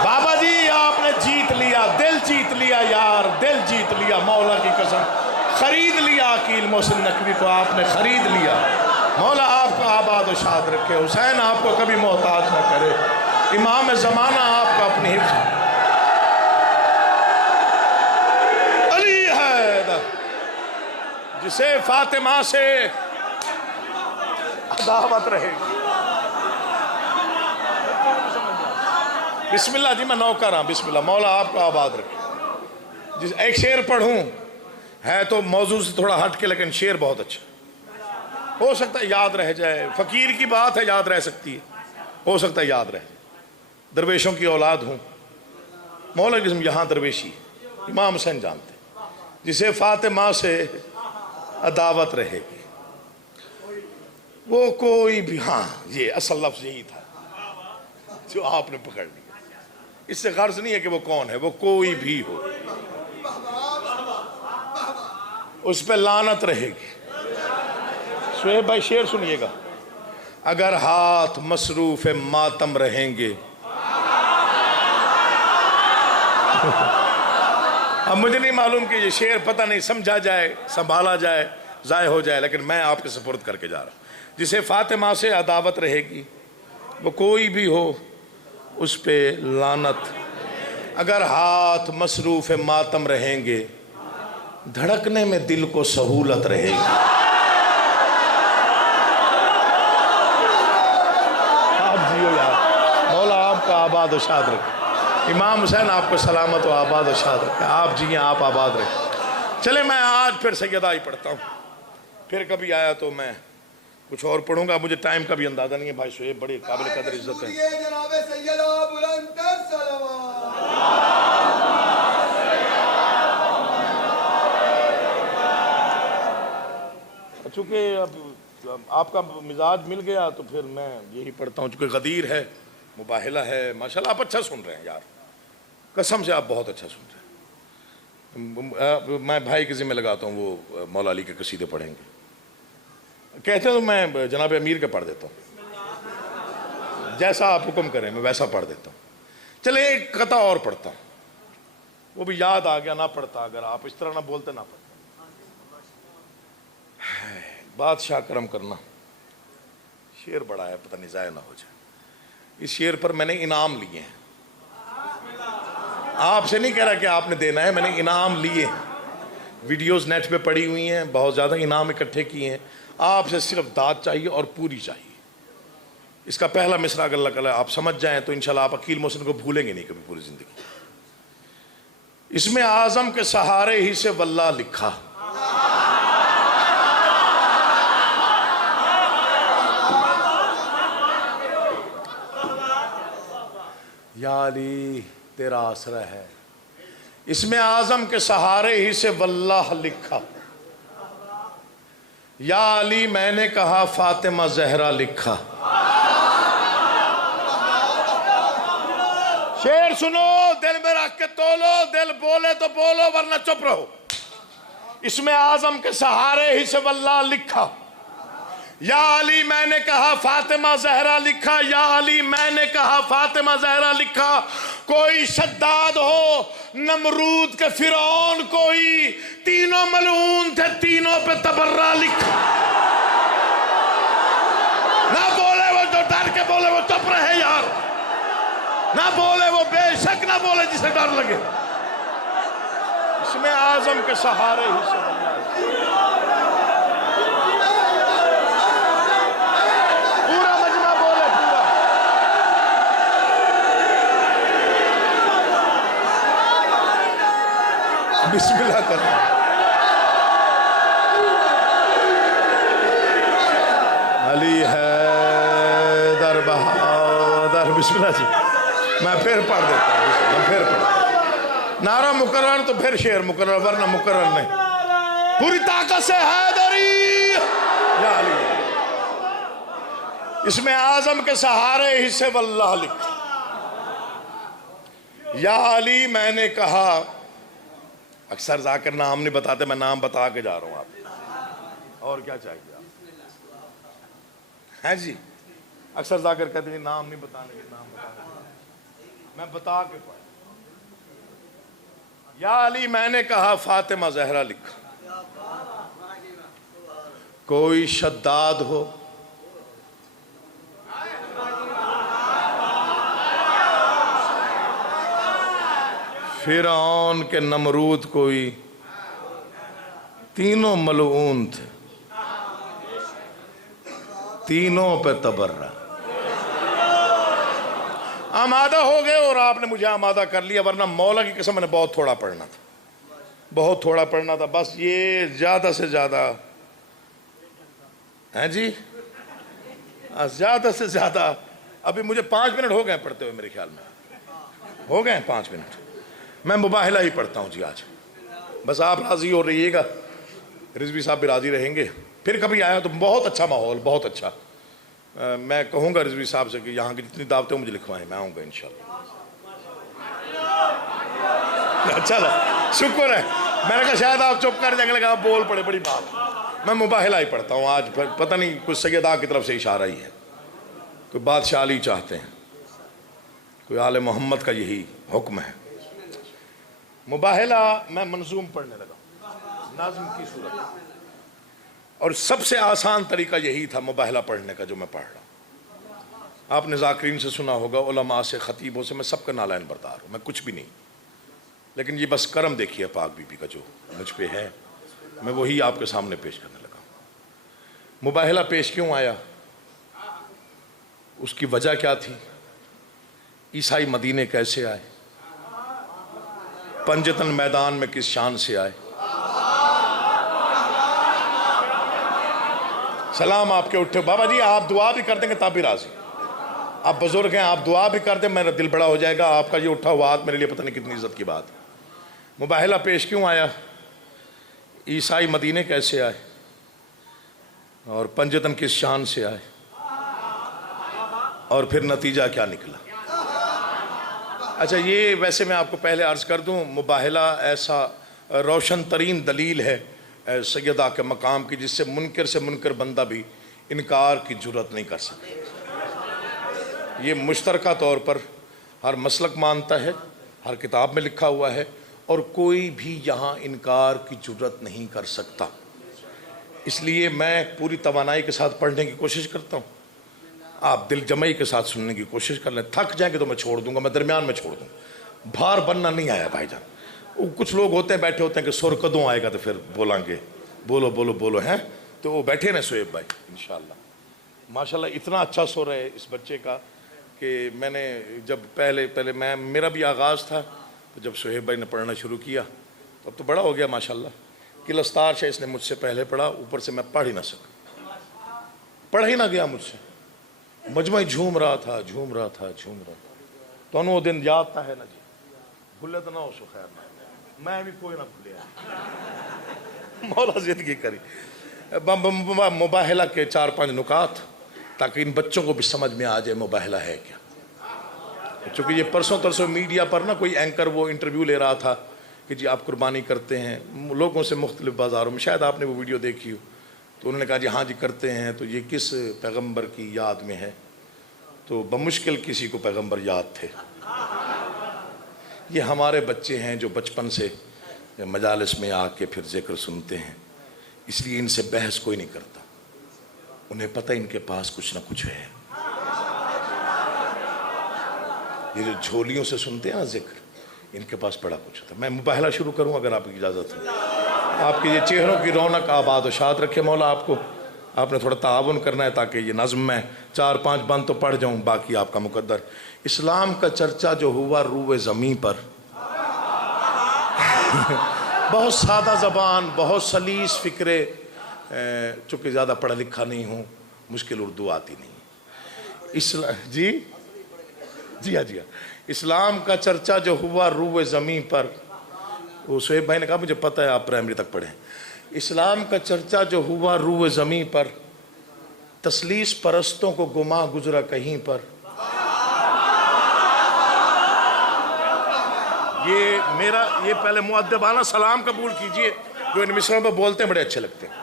بابا جی آپ نے جیت لیا، دل جیت لیا یار، دل جیت لیا. مولا کی قسم خرید لیا. عقیل محسن نقوی کو آپ نے خرید لیا. مولا آپ کو آباد و شاد رکھے. حسین آپ کو کبھی محتاج نہ کرے. امام زمانہ آپ کا اپنی حفظ. علی حیدر جسے فاطمہ سے عداوت رہے گی. بسم اللہ جی، میں نوکر ہوں. بسم اللہ. مولا آپ کو آباد رکھے. ایک شعر پڑھوں، ہے تو موضوع سے تھوڑا ہٹ کے، لیکن شعر بہت اچھا. ہو سکتا ہے یاد رہ جائے. فقیر کی بات ہے، یاد رہ سکتی ہے. ہو سکتا ہے یاد رہے. درویشوں کی اولاد ہوں. مولا کی قسم یہاں درویشی امام حسین جانتے. جسے فاطمہ سے عداوت رہے گی، وہ کوئی بھی. ہاں یہ اصل لفظ یہی تھا جو آپ نے پکڑ لیا. اس سے غرض نہیں ہے کہ وہ کون ہے، وہ کوئی بھی ہو اس پہ لعنت رہے گی. شعیب بھائی شعر سنیے گا. اگر ہاتھ مصروف ماتم رہیں گے. اب مجھے نہیں معلوم کہ یہ شعر پتہ نہیں سمجھا جائے، سنبھالا جائے، ضائع ہو جائے، لیکن میں آپ کے سپرد کر کے جا رہا ہوں. جسے فاطمہ سے عداوت رہے گی، وہ کوئی بھی ہو اس پہ لعنت. اگر ہاتھ مصروف ماتم رہیں گے، دھڑکنے میں دل کو سہولت رہے گی. آپ جیو یار. مولا آپ کا آباد و شاد رکھے. امام حسین آپ کو سلامت و آباد و شاد رکھے. آپ جیئیں، آپ آباد رکھیں. چلے میں آج پھر سیدہ ہی پڑھتا ہوں. پھر کبھی آیا تو میں کچھ اور پڑھوں گا. مجھے ٹائم کا بھی اندازہ نہیں ہے. بھائی شعیب بڑی قابل قدر عزت ہے. چونکہ اب آپ کا مزاج مل گیا تو پھر میں یہی پڑھتا ہوں. چونکہ غدیر ہے، مباہلہ ہے. ماشاءاللہ آپ اچھا سن رہے ہیں یار، قسم سے آپ بہت اچھا سن رہے ہیں. میں بھائی کے ذمہ لگاتا ہوں، وہ مولا علی کے قصیدے پڑھیں گے. کہتے ہیں تو میں جناب امیر کے پڑھ دیتا ہوں، جیسا آپ حکم کریں میں ویسا پڑھ دیتا ہوں۔ چلے ایک قطعہ اور پڑھتا ہوں، وہ بھی یاد آ گیا، نہ پڑھتا اگر آپ اس طرح نہ بولتے نہ پڑھتا۔ بادشاہ کرم کرنا، شعر بڑا ہے، پتہ نہیں ضائع نہ ہو جائے۔ اس شعر پر میں نے انعام لیے ہیں، آپ سے نہیں کہہ رہا کہ آپ نے دینا ہے، میں نے انعام لیے ہیں، ویڈیوز نیٹ پہ پڑی ہوئی ہیں، بہت زیادہ انعام اکٹھے کیے ہیں۔ آپ سے صرف داد چاہیے اور پوری چاہیے۔ اس کا پہلا مصرع اگر اللہ تعالیٰ آپ سمجھ جائیں تو انشاءاللہ آپ عقیل محسن کو بھولیں گے نہیں کبھی پوری زندگی۔ اس میں اعظم کے سہارے ہی سے واللہ لکھا، یا علی تیرا آسرا ہے۔ اس میں اعظم کے سہارے ہی سے واللہ لکھا، یا علی میں نے کہا فاطمہ زہرا لکھا۔ شعر سنو، دل میں رکھ کے تولو، دل بولے تو بولو ورنہ چپ رہو۔ اس میں اعظم کے سہارے ہی سے واللہ لکھا، یا علی میں نے کہا فاطمہ زہرا لکھا، یا علی میں نے کہا فاطمہ زہرا لکھا۔ کوئی شداد ہو نمرود کے فرعون، کوئی تینوں ملعون تھے تینوں پہ تبرہ لکھا۔ نہ بولے وہ جو ڈر کے بولے وہ چپ رہے یار، نہ بولے وہ بے شک نہ بولے جسے ڈر لگے۔ اس میں اعظم کے سہارے ہی سے پورا مجمع بولے، پورا بسم اللہ کرنا۔ علی حیدر بہادر، بسم اللہ جی۔ میں پھر پڑھ دیتا ہوں، میں پھر پڑھ، نعرہ مکرر تو پھر شعر مکرر ورنہ مکرر نہیں۔ پوری طاقت سے حیدری یا علی۔ اس میں اعظم کے سہارے ہی سے واللہ لکھا، یا علی میں نے کہا۔ اکثر ذاکر نام نہیں بتاتے، میں نام بتا کے جا رہا ہوں آپ، اور کیا چاہیے آپ؟ ہیں جی، اکثر ذاکر کہتے ہیں نام نہیں بتانے کے، نام بتانے کے، میں بتا کے پڑھا۔ یا علی میں نے کہا فاطمہ زہرا لکھا، کوئی شداد ہو فرعون کے نمرود، کوئی تینوں ملعون تھے تینوں پہ تبرہ۔ آمادہ ہو گئے اور آپ نے مجھے آمادہ کر لیا، ورنہ مولا کی قسم میں نے بہت تھوڑا پڑھنا تھا، بہت تھوڑا پڑھنا تھا۔ بس یہ زیادہ سے زیادہ ہیں جی، زیادہ سے زیادہ ابھی مجھے 5 منٹ ہو گئے پڑھتے ہوئے، میرے خیال میں ہو گئے 5 منٹ۔ میں مباہلہ ہی پڑھتا ہوں جی آج، بس آپ راضی ہو رہیے گا، رضوی صاحب بھی راضی رہیں گے۔ پھر کبھی آیا تو بہت اچھا ماحول، بہت اچھا۔ میں کہوں گا رضوی صاحب سے کہ یہاں کی جتنی دعوتیں مجھے لکھوائیں، میں آؤں گا انشاءاللہ۔ چلو شکر ہے، میں نے کہا شاید آپ چپ کر جائیں گے، آپ بول پڑے، بڑی بات۔ میں مباہلہ ہی پڑھتا ہوں آج، پتہ نہیں کچھ سیدہ کی طرف سے اشارہ ہی ہے، کوئی بادشاہ علی چاہتے ہیں، کوئی آل محمد کا یہی حکم ہے۔ مباہلہ میں منظوم پڑھنے لگا، نظم کی صورت، اور سب سے آسان طریقہ یہی تھا مباہلہ پڑھنے کا جو میں پڑھ رہا ہوں۔ آپ نے ذاکرین سے سنا ہوگا، علماء سے، خطیبوں سے، میں سب کا نالائن بردار ہوں، میں کچھ بھی نہیں، لیکن یہ بس کرم دیکھیے پاک بی بی کا جو مجھ پہ ہے، میں وہی آپ کے سامنے پیش کرنے لگا ہوں۔ مباہلہ پیش کیوں آیا، اس کی وجہ کیا تھی، عیسائی مدینے کیسے آئے، پنجتن میدان میں کس شان سے آئے۔ سلام آپ کے اٹھے بابا جی، آپ دعا بھی کر دیں گے تب بھی راضی، آپ بزرگ ہیں، آپ دعا بھی کر دیں میرا دل بڑا ہو جائے گا۔ آپ کا یہ اٹھا ہوا ہاتھ میرے لیے پتہ نہیں کتنی عزت کی بات ہے۔ مباہلہ پیش کیوں آیا، عیسائی مدینے کیسے آئے اور پنجتن کس شان سے آئے، اور پھر نتیجہ کیا نکلا۔ اچھا یہ ویسے میں آپ کو پہلے عرض کر دوں، مباہلہ ایسا روشن ترین دلیل ہے سیدہ کے مقام کی، جس سے منکر بندہ بھی انکار کی جرات نہیں کر سکتا۔ یہ مشترکہ طور پر ہر مسلک مانتا ہے، ہر کتاب میں لکھا ہوا ہے، اور کوئی بھی یہاں انکار کی جرات نہیں کر سکتا۔ اس لیے میں پوری توانائی کے ساتھ پڑھنے کی کوشش کرتا ہوں، آپ دل جمعی کے ساتھ سننے کی کوشش کر لیں۔ تھک جائیں گے تو میں چھوڑ دوں گا، میں درمیان میں چھوڑ دوں گا، بھار بننا نہیں آیا بھائی جان۔ کچھ لوگ ہوتے ہیں بیٹھے ہوتے ہیں کہ سر کدوں آئے گا تو پھر بولیں گے، بولو بولو بولو ہیں، تو وہ بیٹھے نا شعیب بھائی انشاءاللہ۔ ماشاءاللہ اتنا اچھا سر ہے اس بچے کا کہ میں نے جب پہلے میرا بھی آغاز تھا، تو جب شعیب بھائی نے پڑھنا شروع کیا تو اب تو بڑا ہو گیا ماشاءاللہ۔ کلستار سے اس نے مجھ سے پہلے پڑھا، اوپر سے میں پڑھ ہی نہ سکا، پڑھ ہی نہ گیا مجھ سے، مجمع جھوم رہا تھا۔ تو وہ دن یاد تھا ہے نا جی، بھولے تو نہ ہو سو خیر نہ، میں بھی کوئی نہ بھولیا، مولا زندگی کری۔ مباہلہ کے 4-5 نکات تاکہ ان بچوں کو بھی سمجھ میں آ جائے مباہلہ ہے کیا۔ چونکہ یہ پرسوں ترسوں میڈیا پر نا کوئی اینکر وہ انٹرویو لے رہا تھا کہ جی آپ قربانی کرتے ہیں لوگوں سے مختلف بازاروں میں، شاید آپ نے وہ ویڈیو دیکھی ہو، تو انہوں نے کہا جی ہاں جی کرتے ہیں، تو یہ کس پیغمبر کی یاد میں ہے؟ تو بمشکل کسی کو پیغمبر یاد تھے۔ یہ ہمارے بچے ہیں جو بچپن سے مجالس میں آ کے پھر ذکر سنتے ہیں، اس لیے ان سے بحث کوئی نہیں کرتا، انہیں پتہ ان کے پاس کچھ نہ کچھ ہے۔ یہ جو جھولیوں سے سنتے ہیں نا ذکر، ان کے پاس بڑا کچھ ہوتا ہے۔ میں مباہلہ شروع کروں اگر آپ کی اجازت ہے۔ آپ کے یہ چہروں کی رونق آباد و شاد رکھے مولا آپ کو۔ آپ نے تھوڑا تعاون کرنا ہے تاکہ یہ نظم میں 4-5 بند تو پڑھ جاؤں، باقی آپ کا مقدر۔ اسلام کا چرچا جو ہوا روئے زمین پر، بہت سادہ زبان، بہت سلیس فکرے، چونکہ زیادہ پڑھا لکھا نہیں ہوں، مشکل اردو آتی نہیں۔ جی ہاں اسلام کا چرچا جو ہوا روئے زمین پر، وہ شعیب بھائی نے کہا مجھے پتہ ہے آپ پرائمری تک پڑھیں۔ اسلام کا چرچا جو ہوا روئے زمین پر، تثلیث پرستوں کو گما گزرا کہیں پر۔ یہ پہلے مؤدبانہ سلام قبول کیجئے، جو ان مصروں پہ بولتے ہیں بڑے اچھے لگتے ہیں۔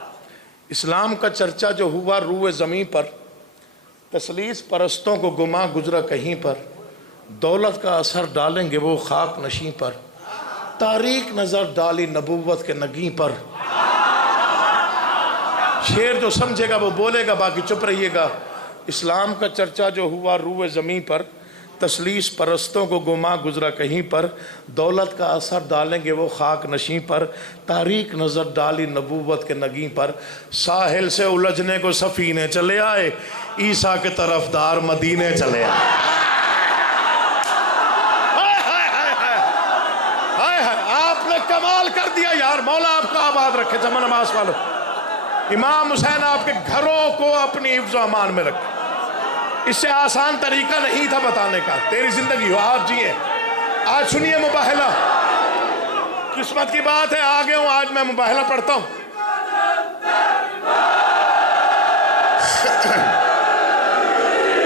اسلام کا چرچا جو ہوا روئے زمین پر، تثلیث پرستوں کو گما گزرا کہیں پر، دولت کا اثر ڈالیں گے وہ خاک نشیں پر، تاریک نظر ڈالی نبوت کے نگیں پر۔ شعر جو سمجھے گا وہ بولے گا، باقی چپ رہیے گا۔ اسلام کا چرچا جو ہوا روئے زمین پر، تثلیث پرستوں کو گما گزرا کہیں پر، دولت کا اثر ڈالیں گے وہ خاک نشیں پر، تاریک نظر ڈالی نبوت کے نگیں پر۔ ساحل سے الجھنے کو سفینے چلے آئے، عیسیٰ کے طرفدار مدینے چلے آئے۔ آپ نے کمال کر دیا یار، مولا آپ کو آباد رکھے۔ جمع نماز والو، امام حسین آپ کے گھروں کو اپنی حفظ و امان میں رکھے۔ اس سے آسان طریقہ نہیں تھا بتانے کا، تیری زندگی ہو آپ جیے۔ آج سنیے مباہلہ، قسمت کی بات ہے آگے ہوں، آج میں مباہلہ پڑھتا ہوں۔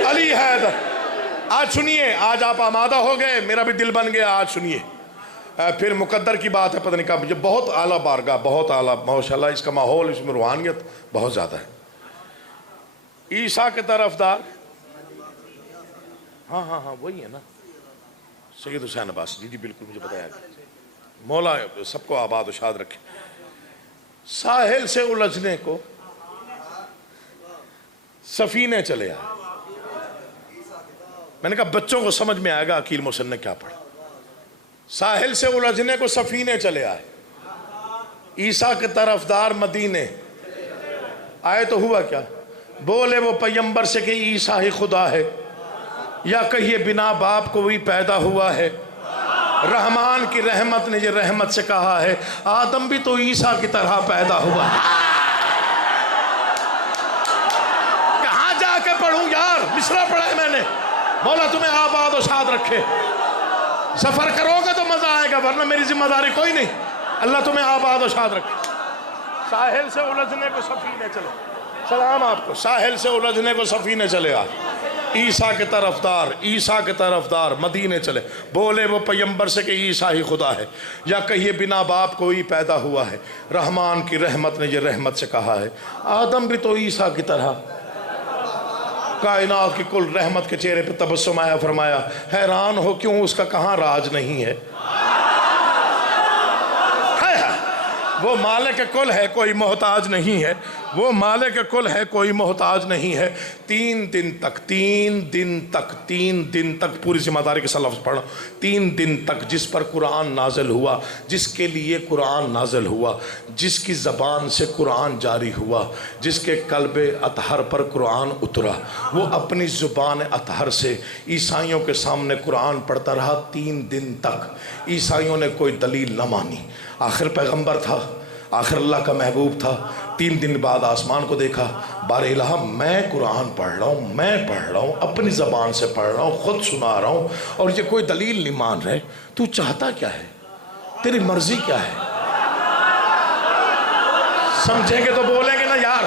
علی حیدر، آج سنیے، آج آپ آمادہ ہو گئے، میرا بھی دل بن گیا، آج سنیے۔ پھر مقدر کی بات ہے، پتہ نہیں کہا، یہ بہت اعلیٰ بارگاہ، بہت اعلیٰ ماشاءاللہ، اس کا ماحول، اس میں روحانیت بہت زیادہ ہے۔ عیسیٰ کے طرفدار، ہاں وہی ہے نا، سید حسین عباس، جی بالکل مجھے بتایا گیا۔ مولا سب کو آباد و شاد رکھے۔ ساحل سے الجھنے کو سفینے چلے آئے۔ میں نے کہا بچوں کو سمجھ میں آئے گا عقیل محسن نے کیا پڑھا۔ ساحل سے الجھنے کو سفینے چلے آئے، عیسیٰ کے طرفدار مدینے آئے تو ہوا کیا؟ بولے وہ پیمبر سے کہ عیسیٰ ہی خدا ہے، یا کہیے بنا باپ کو بھی پیدا ہوا ہے۔ رحمان کی رحمت نے یہ رحمت سے کہا ہے، آدم بھی تو عیسیٰ کی طرح پیدا ہوا ہے۔ کہاں جا کے پڑھوں یار، مصرع پڑھا ہے میں نے۔ مولا تمہیں آباد و شاد رکھے۔ سفر کرو گے تو مزہ آئے گا، ورنہ میری ذمہ داری کوئی نہیں۔ اللہ تمہیں آباد و شاد رکھے۔ ساحل سے الجھنے کو سفینے چلے، سلام آپ کو، ساحل سے الجھنے کو سفینے چلے آئے، عیسیٰ کے طرفدار، عیسیٰ کے طرفدار مدینے چلے، بولے وہ پیغمبر سے کہ عیسیٰ ہی خدا ہے، یا کہیے بنا باپ کوئی پیدا ہوا ہے، رحمان کی رحمت نے یہ رحمت سے کہا ہے۔ آدم بھی تو عیسیٰ کی طرح، کائنات کی کل رحمت کے چہرے پہ تبسم آیا، فرمایا حیران ہو کیوں اس کا کہاں راج نہیں ہے؟ وہ مالک کل ہے، کوئی محتاج نہیں ہے، وہ مالک کل ہے، کوئی محتاج نہیں ہے۔ تین دن تک پوری ذمہ داری کے ساتھ لفظ پڑھنا، 3 دن تک جس پر قرآن نازل ہوا، جس کے لیے قرآن نازل ہوا، جس کی زبان سے قرآن جاری ہوا، جس کے قلب اطہر پر قرآن اترا، وہ اپنی زبان اطہر سے عیسائیوں کے سامنے قرآن پڑھتا رہا 3 دن تک۔ عیسائیوں نے کوئی دلیل نہ مانی، آخر پیغمبر تھا، آخر اللہ کا محبوب تھا۔ 3 دن بعد آسمان کو دیکھا، بار الہ میں قرآن پڑھ رہا ہوں، میں پڑھ رہا ہوں، اپنی زبان سے پڑھ رہا ہوں، خود سنا رہا ہوں، اور یہ کوئی دلیل نہیں مان رہے، تو چاہتا کیا ہے؟ تیری مرضی کیا ہے؟ سمجھیں گے تو بولیں گے نا یار،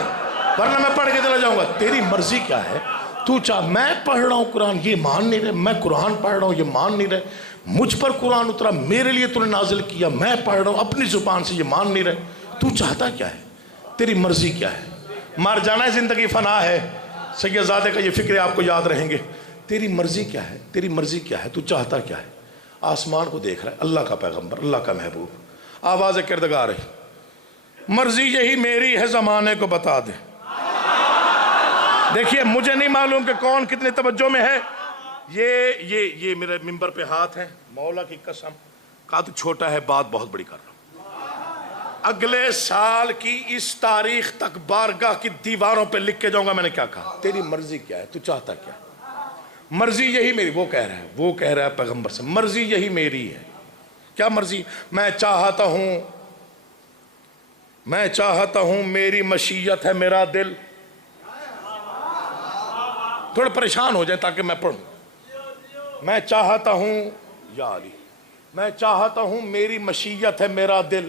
ورنہ میں پڑھ کے چلا جاؤں گا۔ تیری مرضی کیا ہے؟ تو میں پڑھ رہا ہوں قرآن، یہ مان نہیں رہے، میں قرآن پڑھ رہا ہوں، یہ مان نہیں رہے، مجھ پر قرآن اترا، میرے لیے تو نے نازل کیا، میں پڑھ رہا ہوں اپنی زبان سے، یہ مان نہیں رہے، تو چاہتا کیا ہے؟ تیری مرضی کیا ہے؟ مر جانا ہے، زندگی فنا ہے، سید زادے کا یہ فکر آپ کو یاد رہیں گے۔ تیری مرضی کیا ہے؟ تیری مرضی کیا ہے؟ تو چاہتا کیا ہے؟ آسمان کو دیکھ رہا ہے، اللہ کا پیغمبر، اللہ کا محبوب، آواز کردگار ہے، مرضی یہی میری ہے، زمانے کو بتا دے۔ دیکھیے مجھے نہیں معلوم کہ کون کتنے توجہ میں ہے، یہ میرے منبر پہ ہاتھ ہے، مولا کی قسم، کہا تو چھوٹا ہے، بات بہت بڑی کر رہا ہوں۔ اگلے سال کی اس تاریخ تک بارگاہ کی دیواروں پہ لکھ کے جاؤں گا میں نے کیا کہا۔ تیری مرضی کیا ہے؟ تو چاہتا کیا؟ مرضی یہی میری، وہ کہہ رہا ہے پیغمبر سے، مرضی یہی میری ہے۔ کیا مرضی؟ میں چاہتا ہوں میری مشیت ہے میرا دل۔ تھوڑا پریشان ہو جائیں تاکہ میں پڑھوں۔ میں چاہتا ہوں یا علی، میں چاہتا ہوں میری مشیت ہے میرا دل،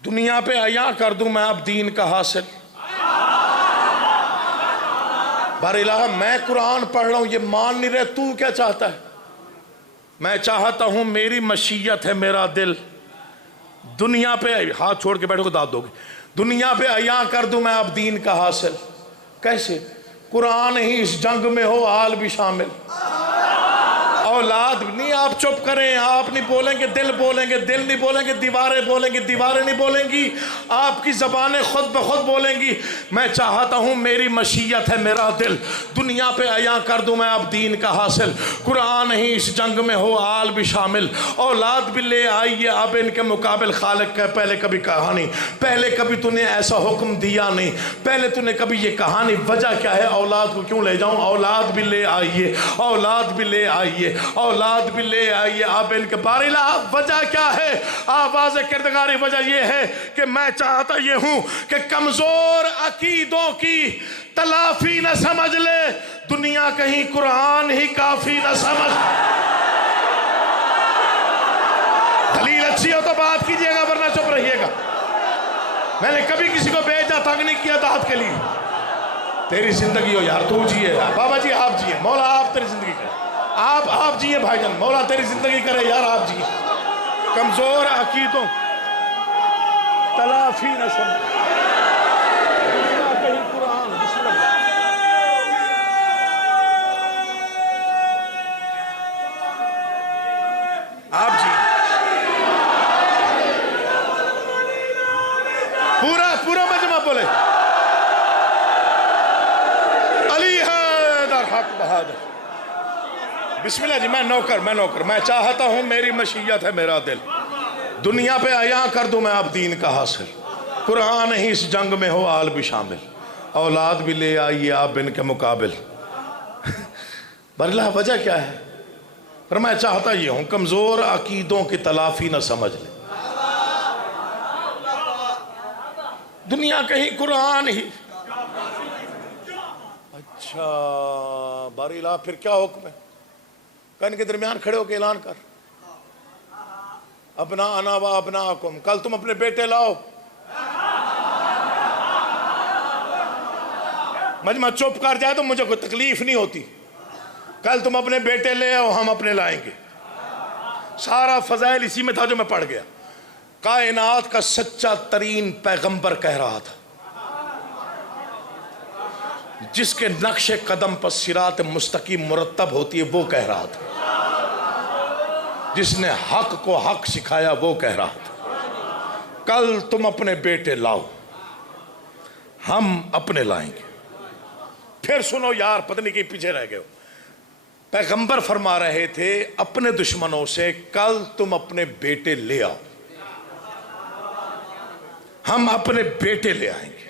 دنیا پہ عیاں کر دوں میں اب دین کا حاصل۔ بار الہ میں قرآن پڑھ رہا ہوں، یہ مان نہیں رہے، تو کیا چاہتا ہے؟ میں چاہتا ہوں میری مشیت ہے میرا دل، دنیا پہ، ہاتھ چھوڑ کے بیٹھو گے داد دو گے، دنیا پہ عیاں کر دوں میں اب دین کا حاصل۔ کیسے؟ قرآن ہی اس جنگ میں ہو آل بھی شامل، اولاد نہیں۔ آپ چپ کریں، آپ نہیں بولیں گے، دل بولیں گے، دل نہیں بولیں گے، دیواریں بولیں گی، دیواریں نہیں بولیں گی، آپ کی زبانیں خود بخود بولیں گی۔ میں چاہتا ہوں میری مشیت ہے میرا دل، دنیا پہ عیاں کر دوں میں اب دین کا حاصل، قرآن ہی اس جنگ میں ہو آل بھی شامل، اولاد بھی لے آئیے اب ان کے مقابل، خالق کا پہلے کبھی کہا نہیں، پہلے کبھی تو نے ایسا حکم دیا نہیں، پہلے تو نے کبھی یہ کہا نہیں، وجہ کیا ہے؟ اولاد کو کیوں لے جاؤں؟ اولاد بھی لے آئیے، اولاد بھی لے آئیے، اولاد بھی لے آئیے اب ان کے بار الہ۔ وجہ کیا ہے؟ آواز کردگاری، وجہ یہ ہے کہ میں چاہتا یہ ہوں کہ کمزور عقیدوں کی تلافی نہ سمجھ لے دنیا، کہیں قرآن ہی کافی نہ سمجھ۔ دلیل اچھی ہو تو بات کیجئے گا، ورنہ چپ رہیے گا۔ میں نے کبھی کسی کو بیجا تنگ نہیں کیا دعوت کے لیے۔ تیری زندگی ہو یار، تو جیے بابا جی، آپ جیے، مولا آپ تیری زندگی کرے، آپ جیے بھائی جان، مولا تیری زندگی کرے یار، آپ جیے۔ کمزور عقیدوں تلافی نہ سمجھ، کہیں قرآن، بسم اللہ۔ آپ جی پورا مجمع بولے، علی حیدر حق بہادر۔ بسم اللہ جی، میں نوکر، میں چاہتا ہوں میری مشیت ہے میرا دل، دنیا پہ عیاں کر دوں میں اب دین کا حاصل، قرآن ہی اس جنگ میں ہو آل بھی شامل، اولاد بھی لے آئیے آپ ان کے مقابل۔ برلا وجہ کیا ہے؟ پر میں چاہتا یہ ہوں کمزور عقیدوں کی تلافی نہ سمجھ لے دنیا، کہیں قرآن ہی۔ اچھا باری الہ، پھر کیا حکم ہے؟ کہ ان کے درمیان کھڑے ہو کے اعلان کر، ابنا انا و ابناکم، کل تم اپنے بیٹے لاؤ، مجمع چپ کر جائے تو مجھے کوئی تکلیف نہیں ہوتی. کل تم اپنے بیٹے لے آؤ، ہم اپنے لائیں گے. سارا فضائل اسی میں تھا جو میں پڑھ گیا. کائنات کا سچا ترین پیغمبر کہہ رہا تھا، جس کے نقش قدم پر صراط مستقیم مرتب ہوتی ہے وہ کہہ رہا تھا. جس نے حق کو حق سکھایا وہ کہہ رہا تھا. کل تم اپنے بیٹے لاؤ، ہم اپنے لائیں گے. پھر سنو یار، پتہ نہیں کہیں پیچھے رہ گئے ہو. پیغمبر فرما رہے تھے اپنے دشمنوں سے، کل تم اپنے بیٹے لے آؤ، ہم اپنے بیٹے لے آئیں گے.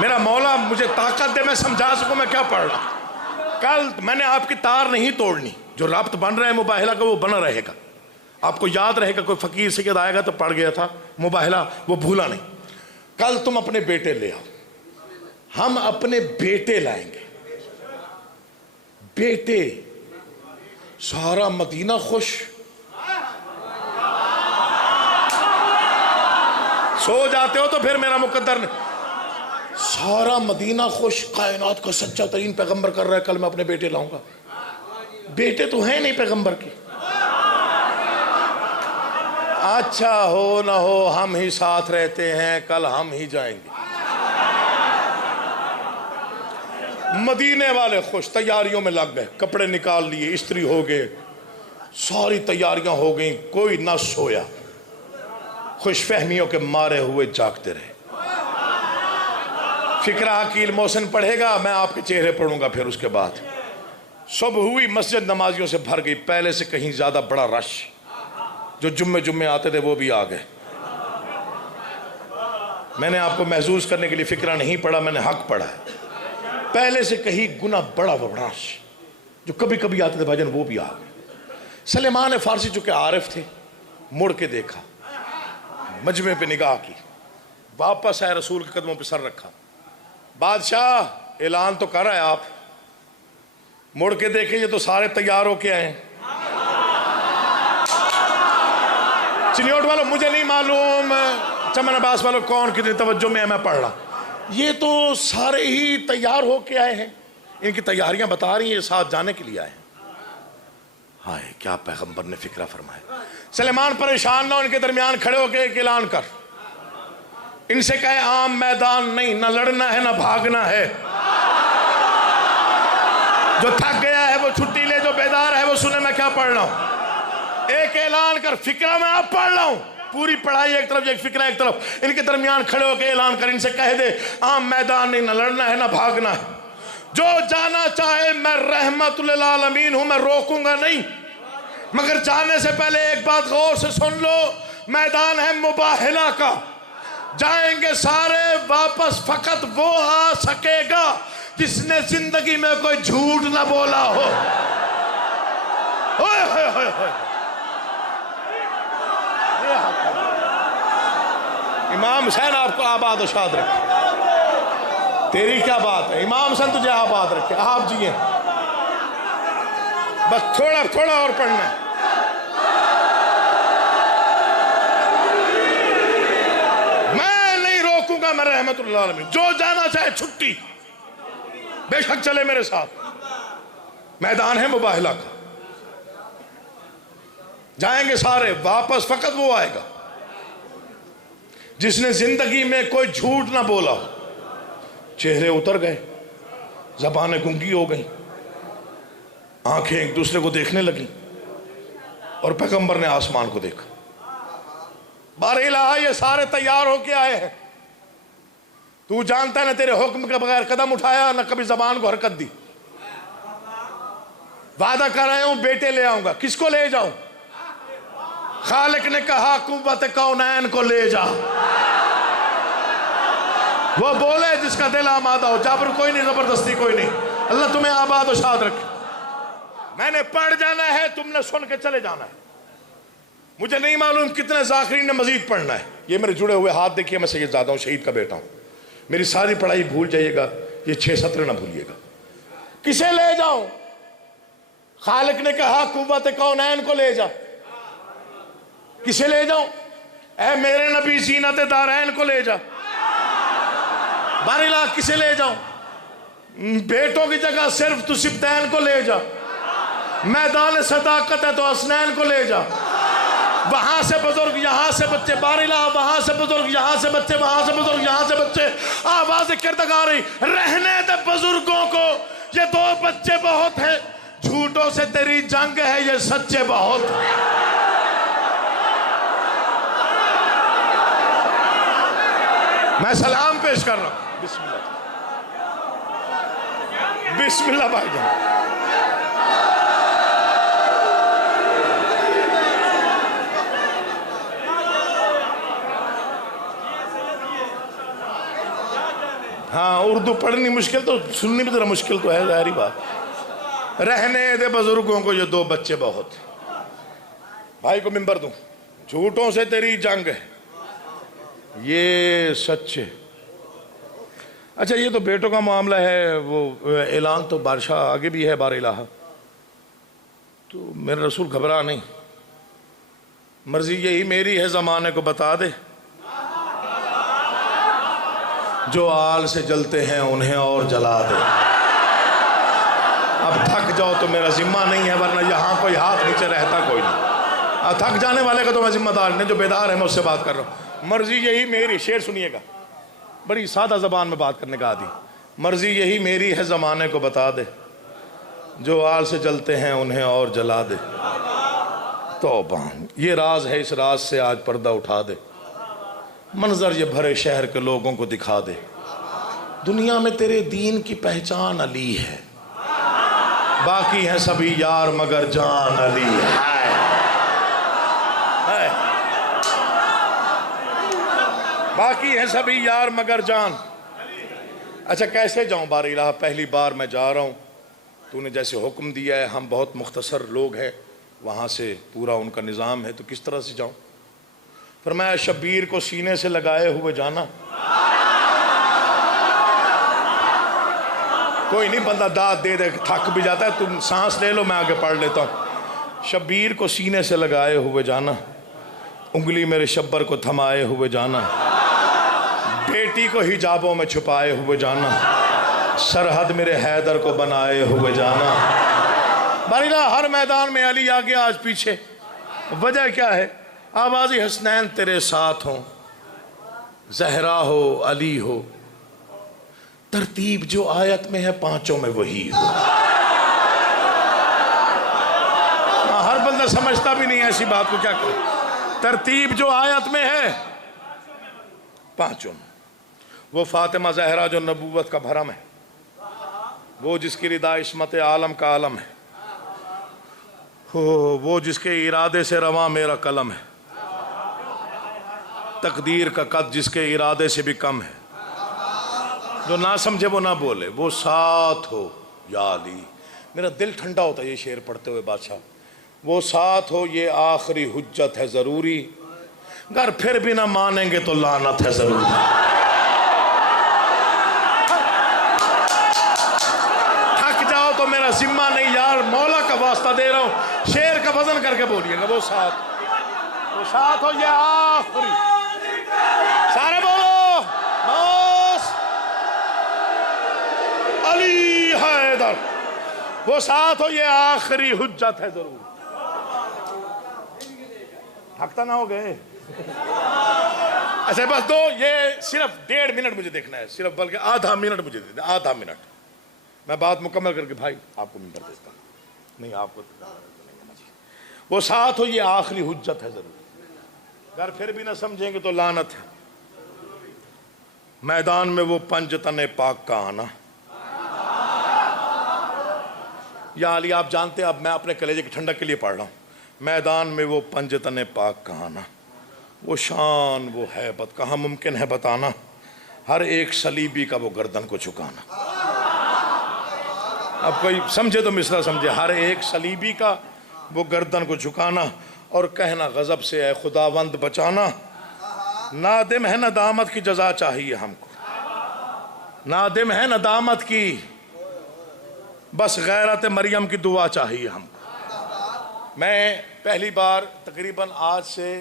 میرا مولا مجھے طاقت دے میں سمجھا سکوں میں کیا پڑھ رہا. کل میں نے آپ کی تار نہیں توڑنی، جو ربط بن رہا ہے مباہلہ کا وہ بنا رہے گا. آپ کو یاد رہے گا، کوئی فقیر سید آئے گا تو پڑھ گیا تھا مباہلہ، وہ بھولا نہیں. کل تم اپنے بیٹے لے آؤ، ہم اپنے بیٹے لائیں گے. بیٹے، سارا مدینہ خوش. سو جاتے ہو تو پھر میرا مقدر نہیں. سارا مدینہ خوش، کائنات کا سچا ترین پیغمبر کر رہا ہے کل میں اپنے بیٹے لاؤں گا. بیٹے تو ہیں نہیں پیغمبر کے. اچھا ہو نہ ہو ہم ہی ساتھ رہتے ہیں، کل ہم ہی جائیں گے. مدینے والے خوش، تیاریوں میں لگ گئے، کپڑے نکال لیے، استری ہو گئے، ساری تیاریاں ہو گئیں. کوئی نہ سویا، خوش فہمیوں کے مارے ہوئے جاگتے رہے. فکرہ عقیل محسن پڑھے گا، میں آپ کے چہرے پڑھوں گا. پھر اس کے بعد صبح ہوئی، مسجد نمازیوں سے بھر گئی، پہلے سے کہیں زیادہ بڑا رش. جو جمعے آتے تھے وہ بھی آ گئے. میں نے آپ کو محظوظ کرنے کے لیے فکرہ نہیں پڑھا، میں نے حق پڑھا ہے. پہلے سے کہیں گنا بڑا رش. جو کبھی کبھی آتے تھے بھجن وہ بھی آ گئے. سلیمان فارسی چونکہ عارف تھے، مڑ کے دیکھا، مجمع پہ نگاہ کی، واپس آئے، رسول کے قدموں پہ سر رکھا. بادشاہ اعلان تو کر رہا ہے آپ. مڑ کے دیکھیں یہ تو سارے تیار ہو کے آئے. چلیوٹ والوں مجھے نہیں معلوم، چمن عباس والوں کون کتنی توجہ میں ہے، میں پڑھ رہا. یہ تو سارے ہی تیار ہو کے آئے ہیں. ان کی تیاریاں بتا رہی ہیں، یہ ساتھ جانے کے لیے آئے ہیں. ہائے کیا پیغمبر نے فکرہ فرمایا. سلیمان پریشان نہ ہو، ان کے درمیان کھڑے ہو کے ایک اعلان کر. ان سے کہے عام میدان نہیں، نہ لڑنا ہے نہ بھاگنا ہے. جو تھک گیا ہے وہ چھٹی لے، جو بیدار ہے وہ سنے میں کیا پڑھ رہا ہوں. ایک اعلان کر، فکرہ میں اب پڑھ رہا ہوں. پوری پڑھائی ایک طرف، ایک فکرہ ایک طرف. ان کے درمیان کھڑے ہو کے اعلان کر، ان سے کہہ دے عام میدان نہیں، نہ لڑنا ہے نہ بھاگنا ہے. جو جانا چاہے، میں رحمت للعالمین ہوں، میں روکوں گا نہیں. مگر جانے سے پہلے ایک بات غور سے سن لو، میدان ہے مباہلہ کا. جائیں گے سارے، واپس فقط وہ آ سکے گا جس نے زندگی میں کوئی جھوٹ نہ بولا ہو. ہوئے ہوئے ہوئے ہوئے. امام حسین آپ کو آباد و شاد رکھے. تیری کیا بات ہے، امام حسین تجھے آباد رکھے، آپ جیئے. بس تھوڑا اور پڑھنا ہے. میں نہیں روکوں گا، میں رحمت اللہ العالمین. جو جانا چاہے چھٹی، بے شک چلے میرے ساتھ. میدان ہے مباہلہ کا. جائیں گے سارے، واپس فقط وہ آئے گا جس نے زندگی میں کوئی جھوٹ نہ بولا ہو. چہرے اتر گئے، زبانیں گنگی ہو گئیں، آنکھیں ایک دوسرے کو دیکھنے لگیں. اور پیغمبر نے آسمان کو دیکھا. بار الہ یہ سارے تیار ہو کے آئے ہیں. تو جانتا ہے نہ تیرے حکم کے بغیر قدم اٹھایا، نہ کبھی زبان کو حرکت دی. وعدہ کر رہے ہوں بیٹے لے آؤں گا. کس کو لے جاؤں؟ خالق نے کہا قوت کونین کو لے جا. وہ بولے جس کا دل آمادہ ہو. جبر کوئی نہیں، زبردستی کوئی نہیں. اللہ تمہیں آباد و شاد رکھے. میں نے پڑھ جانا ہے، تم نے سن کے چلے جانا ہے. مجھے نہیں معلوم کتنے ذاکرین نے مزید پڑھنا ہے. یہ میرے جڑے ہوئے ہاتھ دیکھیے، میں سید زادہ ہوں، شہید کا بیٹا ہوں. میری ساری پڑھائی بھول جائیے گا، یہ 6 سطر نہ بھولیے گا. کسے لے جاؤں؟ خالق نے کہا قوت کونین کو لے جا. کسے لے جاؤں؟ اے میرے نبی زینت دارین کو لے جا. بارلا کسے لے جاؤں؟ بیٹوں کی جگہ صرف تو سبتین کو لے جا، میدان صداقت ہے تو حسنین کو لے جا، وہاں سے بزرگ یہاں سے بچے، بارلا وہاں سے بزرگ یہاں سے بچے، وہاں سے بزرگ یہاں سے بچے، آواز کردگاری رہنے دے بزرگوں کو، یہ 2 بچے بہت ہیں، جھوٹوں سے تیری جنگ ہے، یہ سچے بہت ہیں۔ میں سلام پیش کر رہا ہوں، بسم اللہ، بسم اللہ بھائی جان۔ ہاں اردو پڑھنی مشکل تو سننی بھی ذرا مشکل تو ہے، ظاہری بات۔ رہنے دے بزرگوں کو، یہ 2 بچے بہت۔ بھائی کو ممبر دوں، جھوٹوں سے تیری جنگ ہے، یہ سچے۔ اچھا یہ تو بیٹوں کا معاملہ ہے، وہ اعلان تو بادشاہ آگے بھی ہے، بار الہ تو میرے رسول گھبرا نہیں، مرضی یہی میری ہے، زمانے کو بتا دے، جو آل سے جلتے ہیں انہیں اور جلا دے۔ اب تھک جاؤ تو میرا ذمہ نہیں ہے، ورنہ یہاں کوئی ہاتھ نیچے رہتا کوئی نہیں۔ تھک جانے والے کا تو میں ذمہ دار نہیں، جو بیدار ہے میں اس سے بات کر رہا ہوں۔ مرضی یہی میری، شعر سنیے گا، بڑی سادہ زبان میں بات کرنے کا عادی۔ مرضی یہی میری ہے، زمانے کو بتا دے، جو آل سے جلتے ہیں انہیں اور جلا دے۔ توبہ، یہ راز ہے، اس راز سے آج پردہ اٹھا دے، منظر یہ بھرے شہر کے لوگوں کو دکھا دے، دنیا میں تیرے دین کی پہچان علی ہے، باقی ہیں سبھی یار مگر جان علی ہے۔ باقی ہیں سبھی یار مگر جان۔ اچھا کیسے جاؤں بار الہ؟ پہلی بار میں جا رہا ہوں، تو نے جیسے حکم دیا ہے، ہم بہت مختصر لوگ ہیں، وہاں سے پورا ان کا نظام ہے، تو کس طرح سے جاؤں؟ فرمایا شبیر کو سینے سے لگائے ہوئے جانا۔ کوئی نہیں، بندہ داد دے دے تھک بھی جاتا ہے، تم سانس لے لو، میں آگے پڑھ لیتا ہوں۔ شبیر کو سینے سے لگائے ہوئے جانا، انگلی میرے شبر کو تھمائے ہوئے جانا، بیٹی کو حجابوں میں چھپائے ہوئے جانا، سرحد میرے حیدر کو بنائے ہوئے جانا۔ باریلا ہر میدان میں علی آگے آج پیچھے، وجہ کیا ہے؟ آوازی حسنین تیرے ساتھ ہوں، زہرا ہو علی ہو، ترتیب جو آیت میں ہے 5 میں وہی ہو۔ ہر بندہ سمجھتا بھی نہیں ایسی بات کو، کیا کرے؟ ترتیب جو آیت میں ہے 5 میں، وہ فاطمہ زہرا جو نبوت کا بھرم ہے، وہ جس کی ردا عصمت عالم کا عالم ہے، وہ جس کے ارادے سے رواں میرا قلم ہے، تقدیر کا قد جس کے ارادے سے بھی کم ہے، جو نہ سمجھے وہ نہ بولے، وہ ساتھ ہو یا علی۔ میرا دل ٹھنڈا ہوتا ہے یہ شعر پڑھتے ہوئے بادشاہ، وہ ساتھ ہو یہ آخری حجت ہے ضروری، گر پھر بھی نہ مانیں گے تو لعنت ہے ضروری۔ تھک جاؤ تو میرا ذمہ نہیں یار، مولا کا واسطہ دے رہا ہوں، شعر کا وزن کر کے بولیے گا، وہ ساتھ ہو یہ آخری، سارے بولو بس علی حیدر، وہ ساتھ ہو یہ آخری حجت ہے ضرور۔ تھکتا نہ ہو گئے؟ اچھا بس دو، یہ صرف 1.5 منٹ مجھے دیکھنا ہے، صرف بلکہ آدھا منٹ مجھے دے دیں، آدھا منٹ، میں بات مکمل کر کے بھائی آپ کو ممبر دیتا ہوں، نہیں آپ کو وہ ساتھ ہو یہ آخری حجت ہے ضرور، اگر پھر بھی نہ سمجھیں گے تو لعنت ہے۔ میدان میں وہ پنجتن پاک کا آنا، یا علی آپ جانتے ہیں، اب میں اپنے کلیجے کی ٹھنڈک کے لیے پڑھ رہا ہوں، میدان میں وہ پنجتن پاک کا آنا، وہ شان وہ ہیبت کہاں ممکن ہے بتانا، ہر ایک صلیبی کا وہ گردن کو جھکانا۔ اب کوئی سمجھے تو مصرع سمجھے، ہر ایک صلیبی کا وہ گردن کو جھکانا، اور کہنا غضب سے اے خداوند بچانا، نادم ہے ندامت کی جزا چاہیے ہم کو، نادم ہے ندامت کی، بس غیرت مریم کی دعا چاہیے ہم کو۔ میں پہلی بار تقریباً آج سے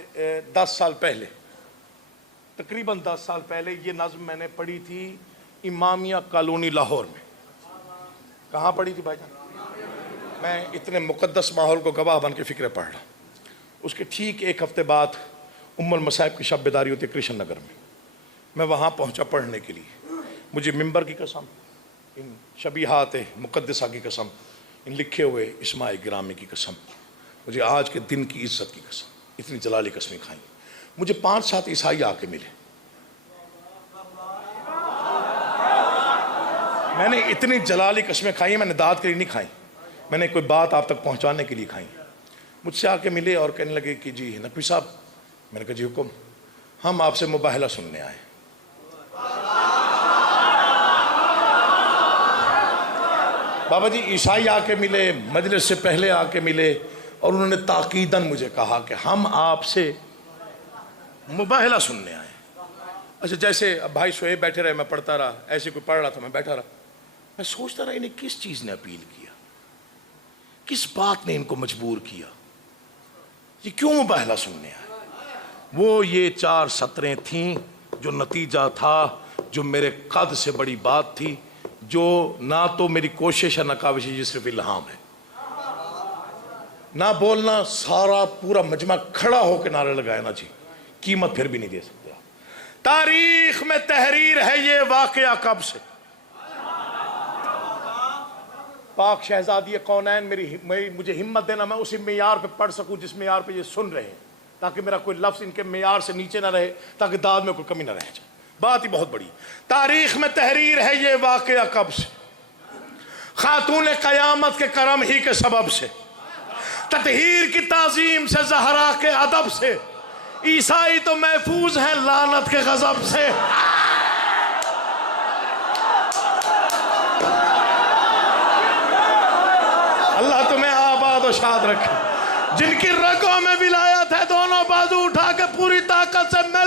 10 سال پہلے، تقریباً 10 سال پہلے یہ نظم میں نے پڑھی تھی امامیہ کالونی لاہور میں. کہاں پڑھی تھی بھائی جان؟ میں اتنے مقدس ماحول کو گواہ بن کے فکرے پڑھ رہا. اس کے ٹھیک ایک ہفتے بعد ام المصائب کی شب بیداری ہوتی ہے کرشن نگر میں. میں وہاں پہنچا پڑھنے کے لیے. مجھے ممبر کی قسم، ان شبیہات مقدسہ کی قسم، ان لکھے ہوئے اسماء گرامی کی قسم، مجھے آج کے دن کی عزت کی قسم، اتنی جلالی قسمیں کھائیں. مجھے 5-7 عیسائی آ کے ملے. میں نے اتنی جلالی قسمیں کھائی ہیں، میں نے داد کے لیے نہیں کھائی، میں نے کوئی بات آپ تک پہنچانے کے لیے کھائی. مجھ سے آ کے ملے اور کہنے لگے کہ جی نقوی صاحب. میں نے کہا جی حکم. ہم آپ سے مباہلہ سننے آئے. بابا جی عیسائی آ کے ملے، مجلس سے پہلے آ کے ملے، اور انہوں نے تاکیداً مجھے کہا کہ ہم آپ سے مباہلہ سننے آئے. اچھا جیسے اب بھائی شعیب بیٹھے رہے، میں پڑھتا رہا، ایسے کوئی پڑھ رہا تھا میں بیٹھا رہا. میں سوچتا رہا انہیں کس چیز نے اپیل کیا، کس بات نے ان کو مجبور کیا، یہ کیوں مباہلہ سننے آئے. وہ یہ 4 سطریں تھیں جو نتیجہ تھا، جو میرے قد سے بڑی بات تھی، جو نہ تو میری کوشش ہے نہ کاوش ہے، یہ صرف الہام ہے. نہ بولنا، سارا پورا مجمع کھڑا ہو کے نعرے لگائے نا جی، قیمت پھر بھی نہیں دے سکتے. تاریخ میں تحریر ہے یہ واقعہ کب سے. پاک شہزادی کونین مجھے ہمت دینا میں اسی معیار پہ پڑھ سکوں جس معیار پہ یہ سن رہے ہیں، تاکہ میرا کوئی لفظ ان کے معیار سے نیچے نہ رہے، تاکہ داد میں کوئی کمی نہ رہ جائے. بات ہی بہت بڑی. تاریخ میں تحریر ہے یہ واقعہ کب سے. خاتون قیامت کے کرم ہی کے سبب سے، تطہیر کی تعظیم سے، زہرا کے ادب سے. عیسائی تو محفوظ ہیں لعنت کے غضب سے. اللہ تمہیں آباد و شاد رکھے. جن کی رگوں میں ولایت ہے دونوں بازو اٹھا کے پوری طاقت سے میں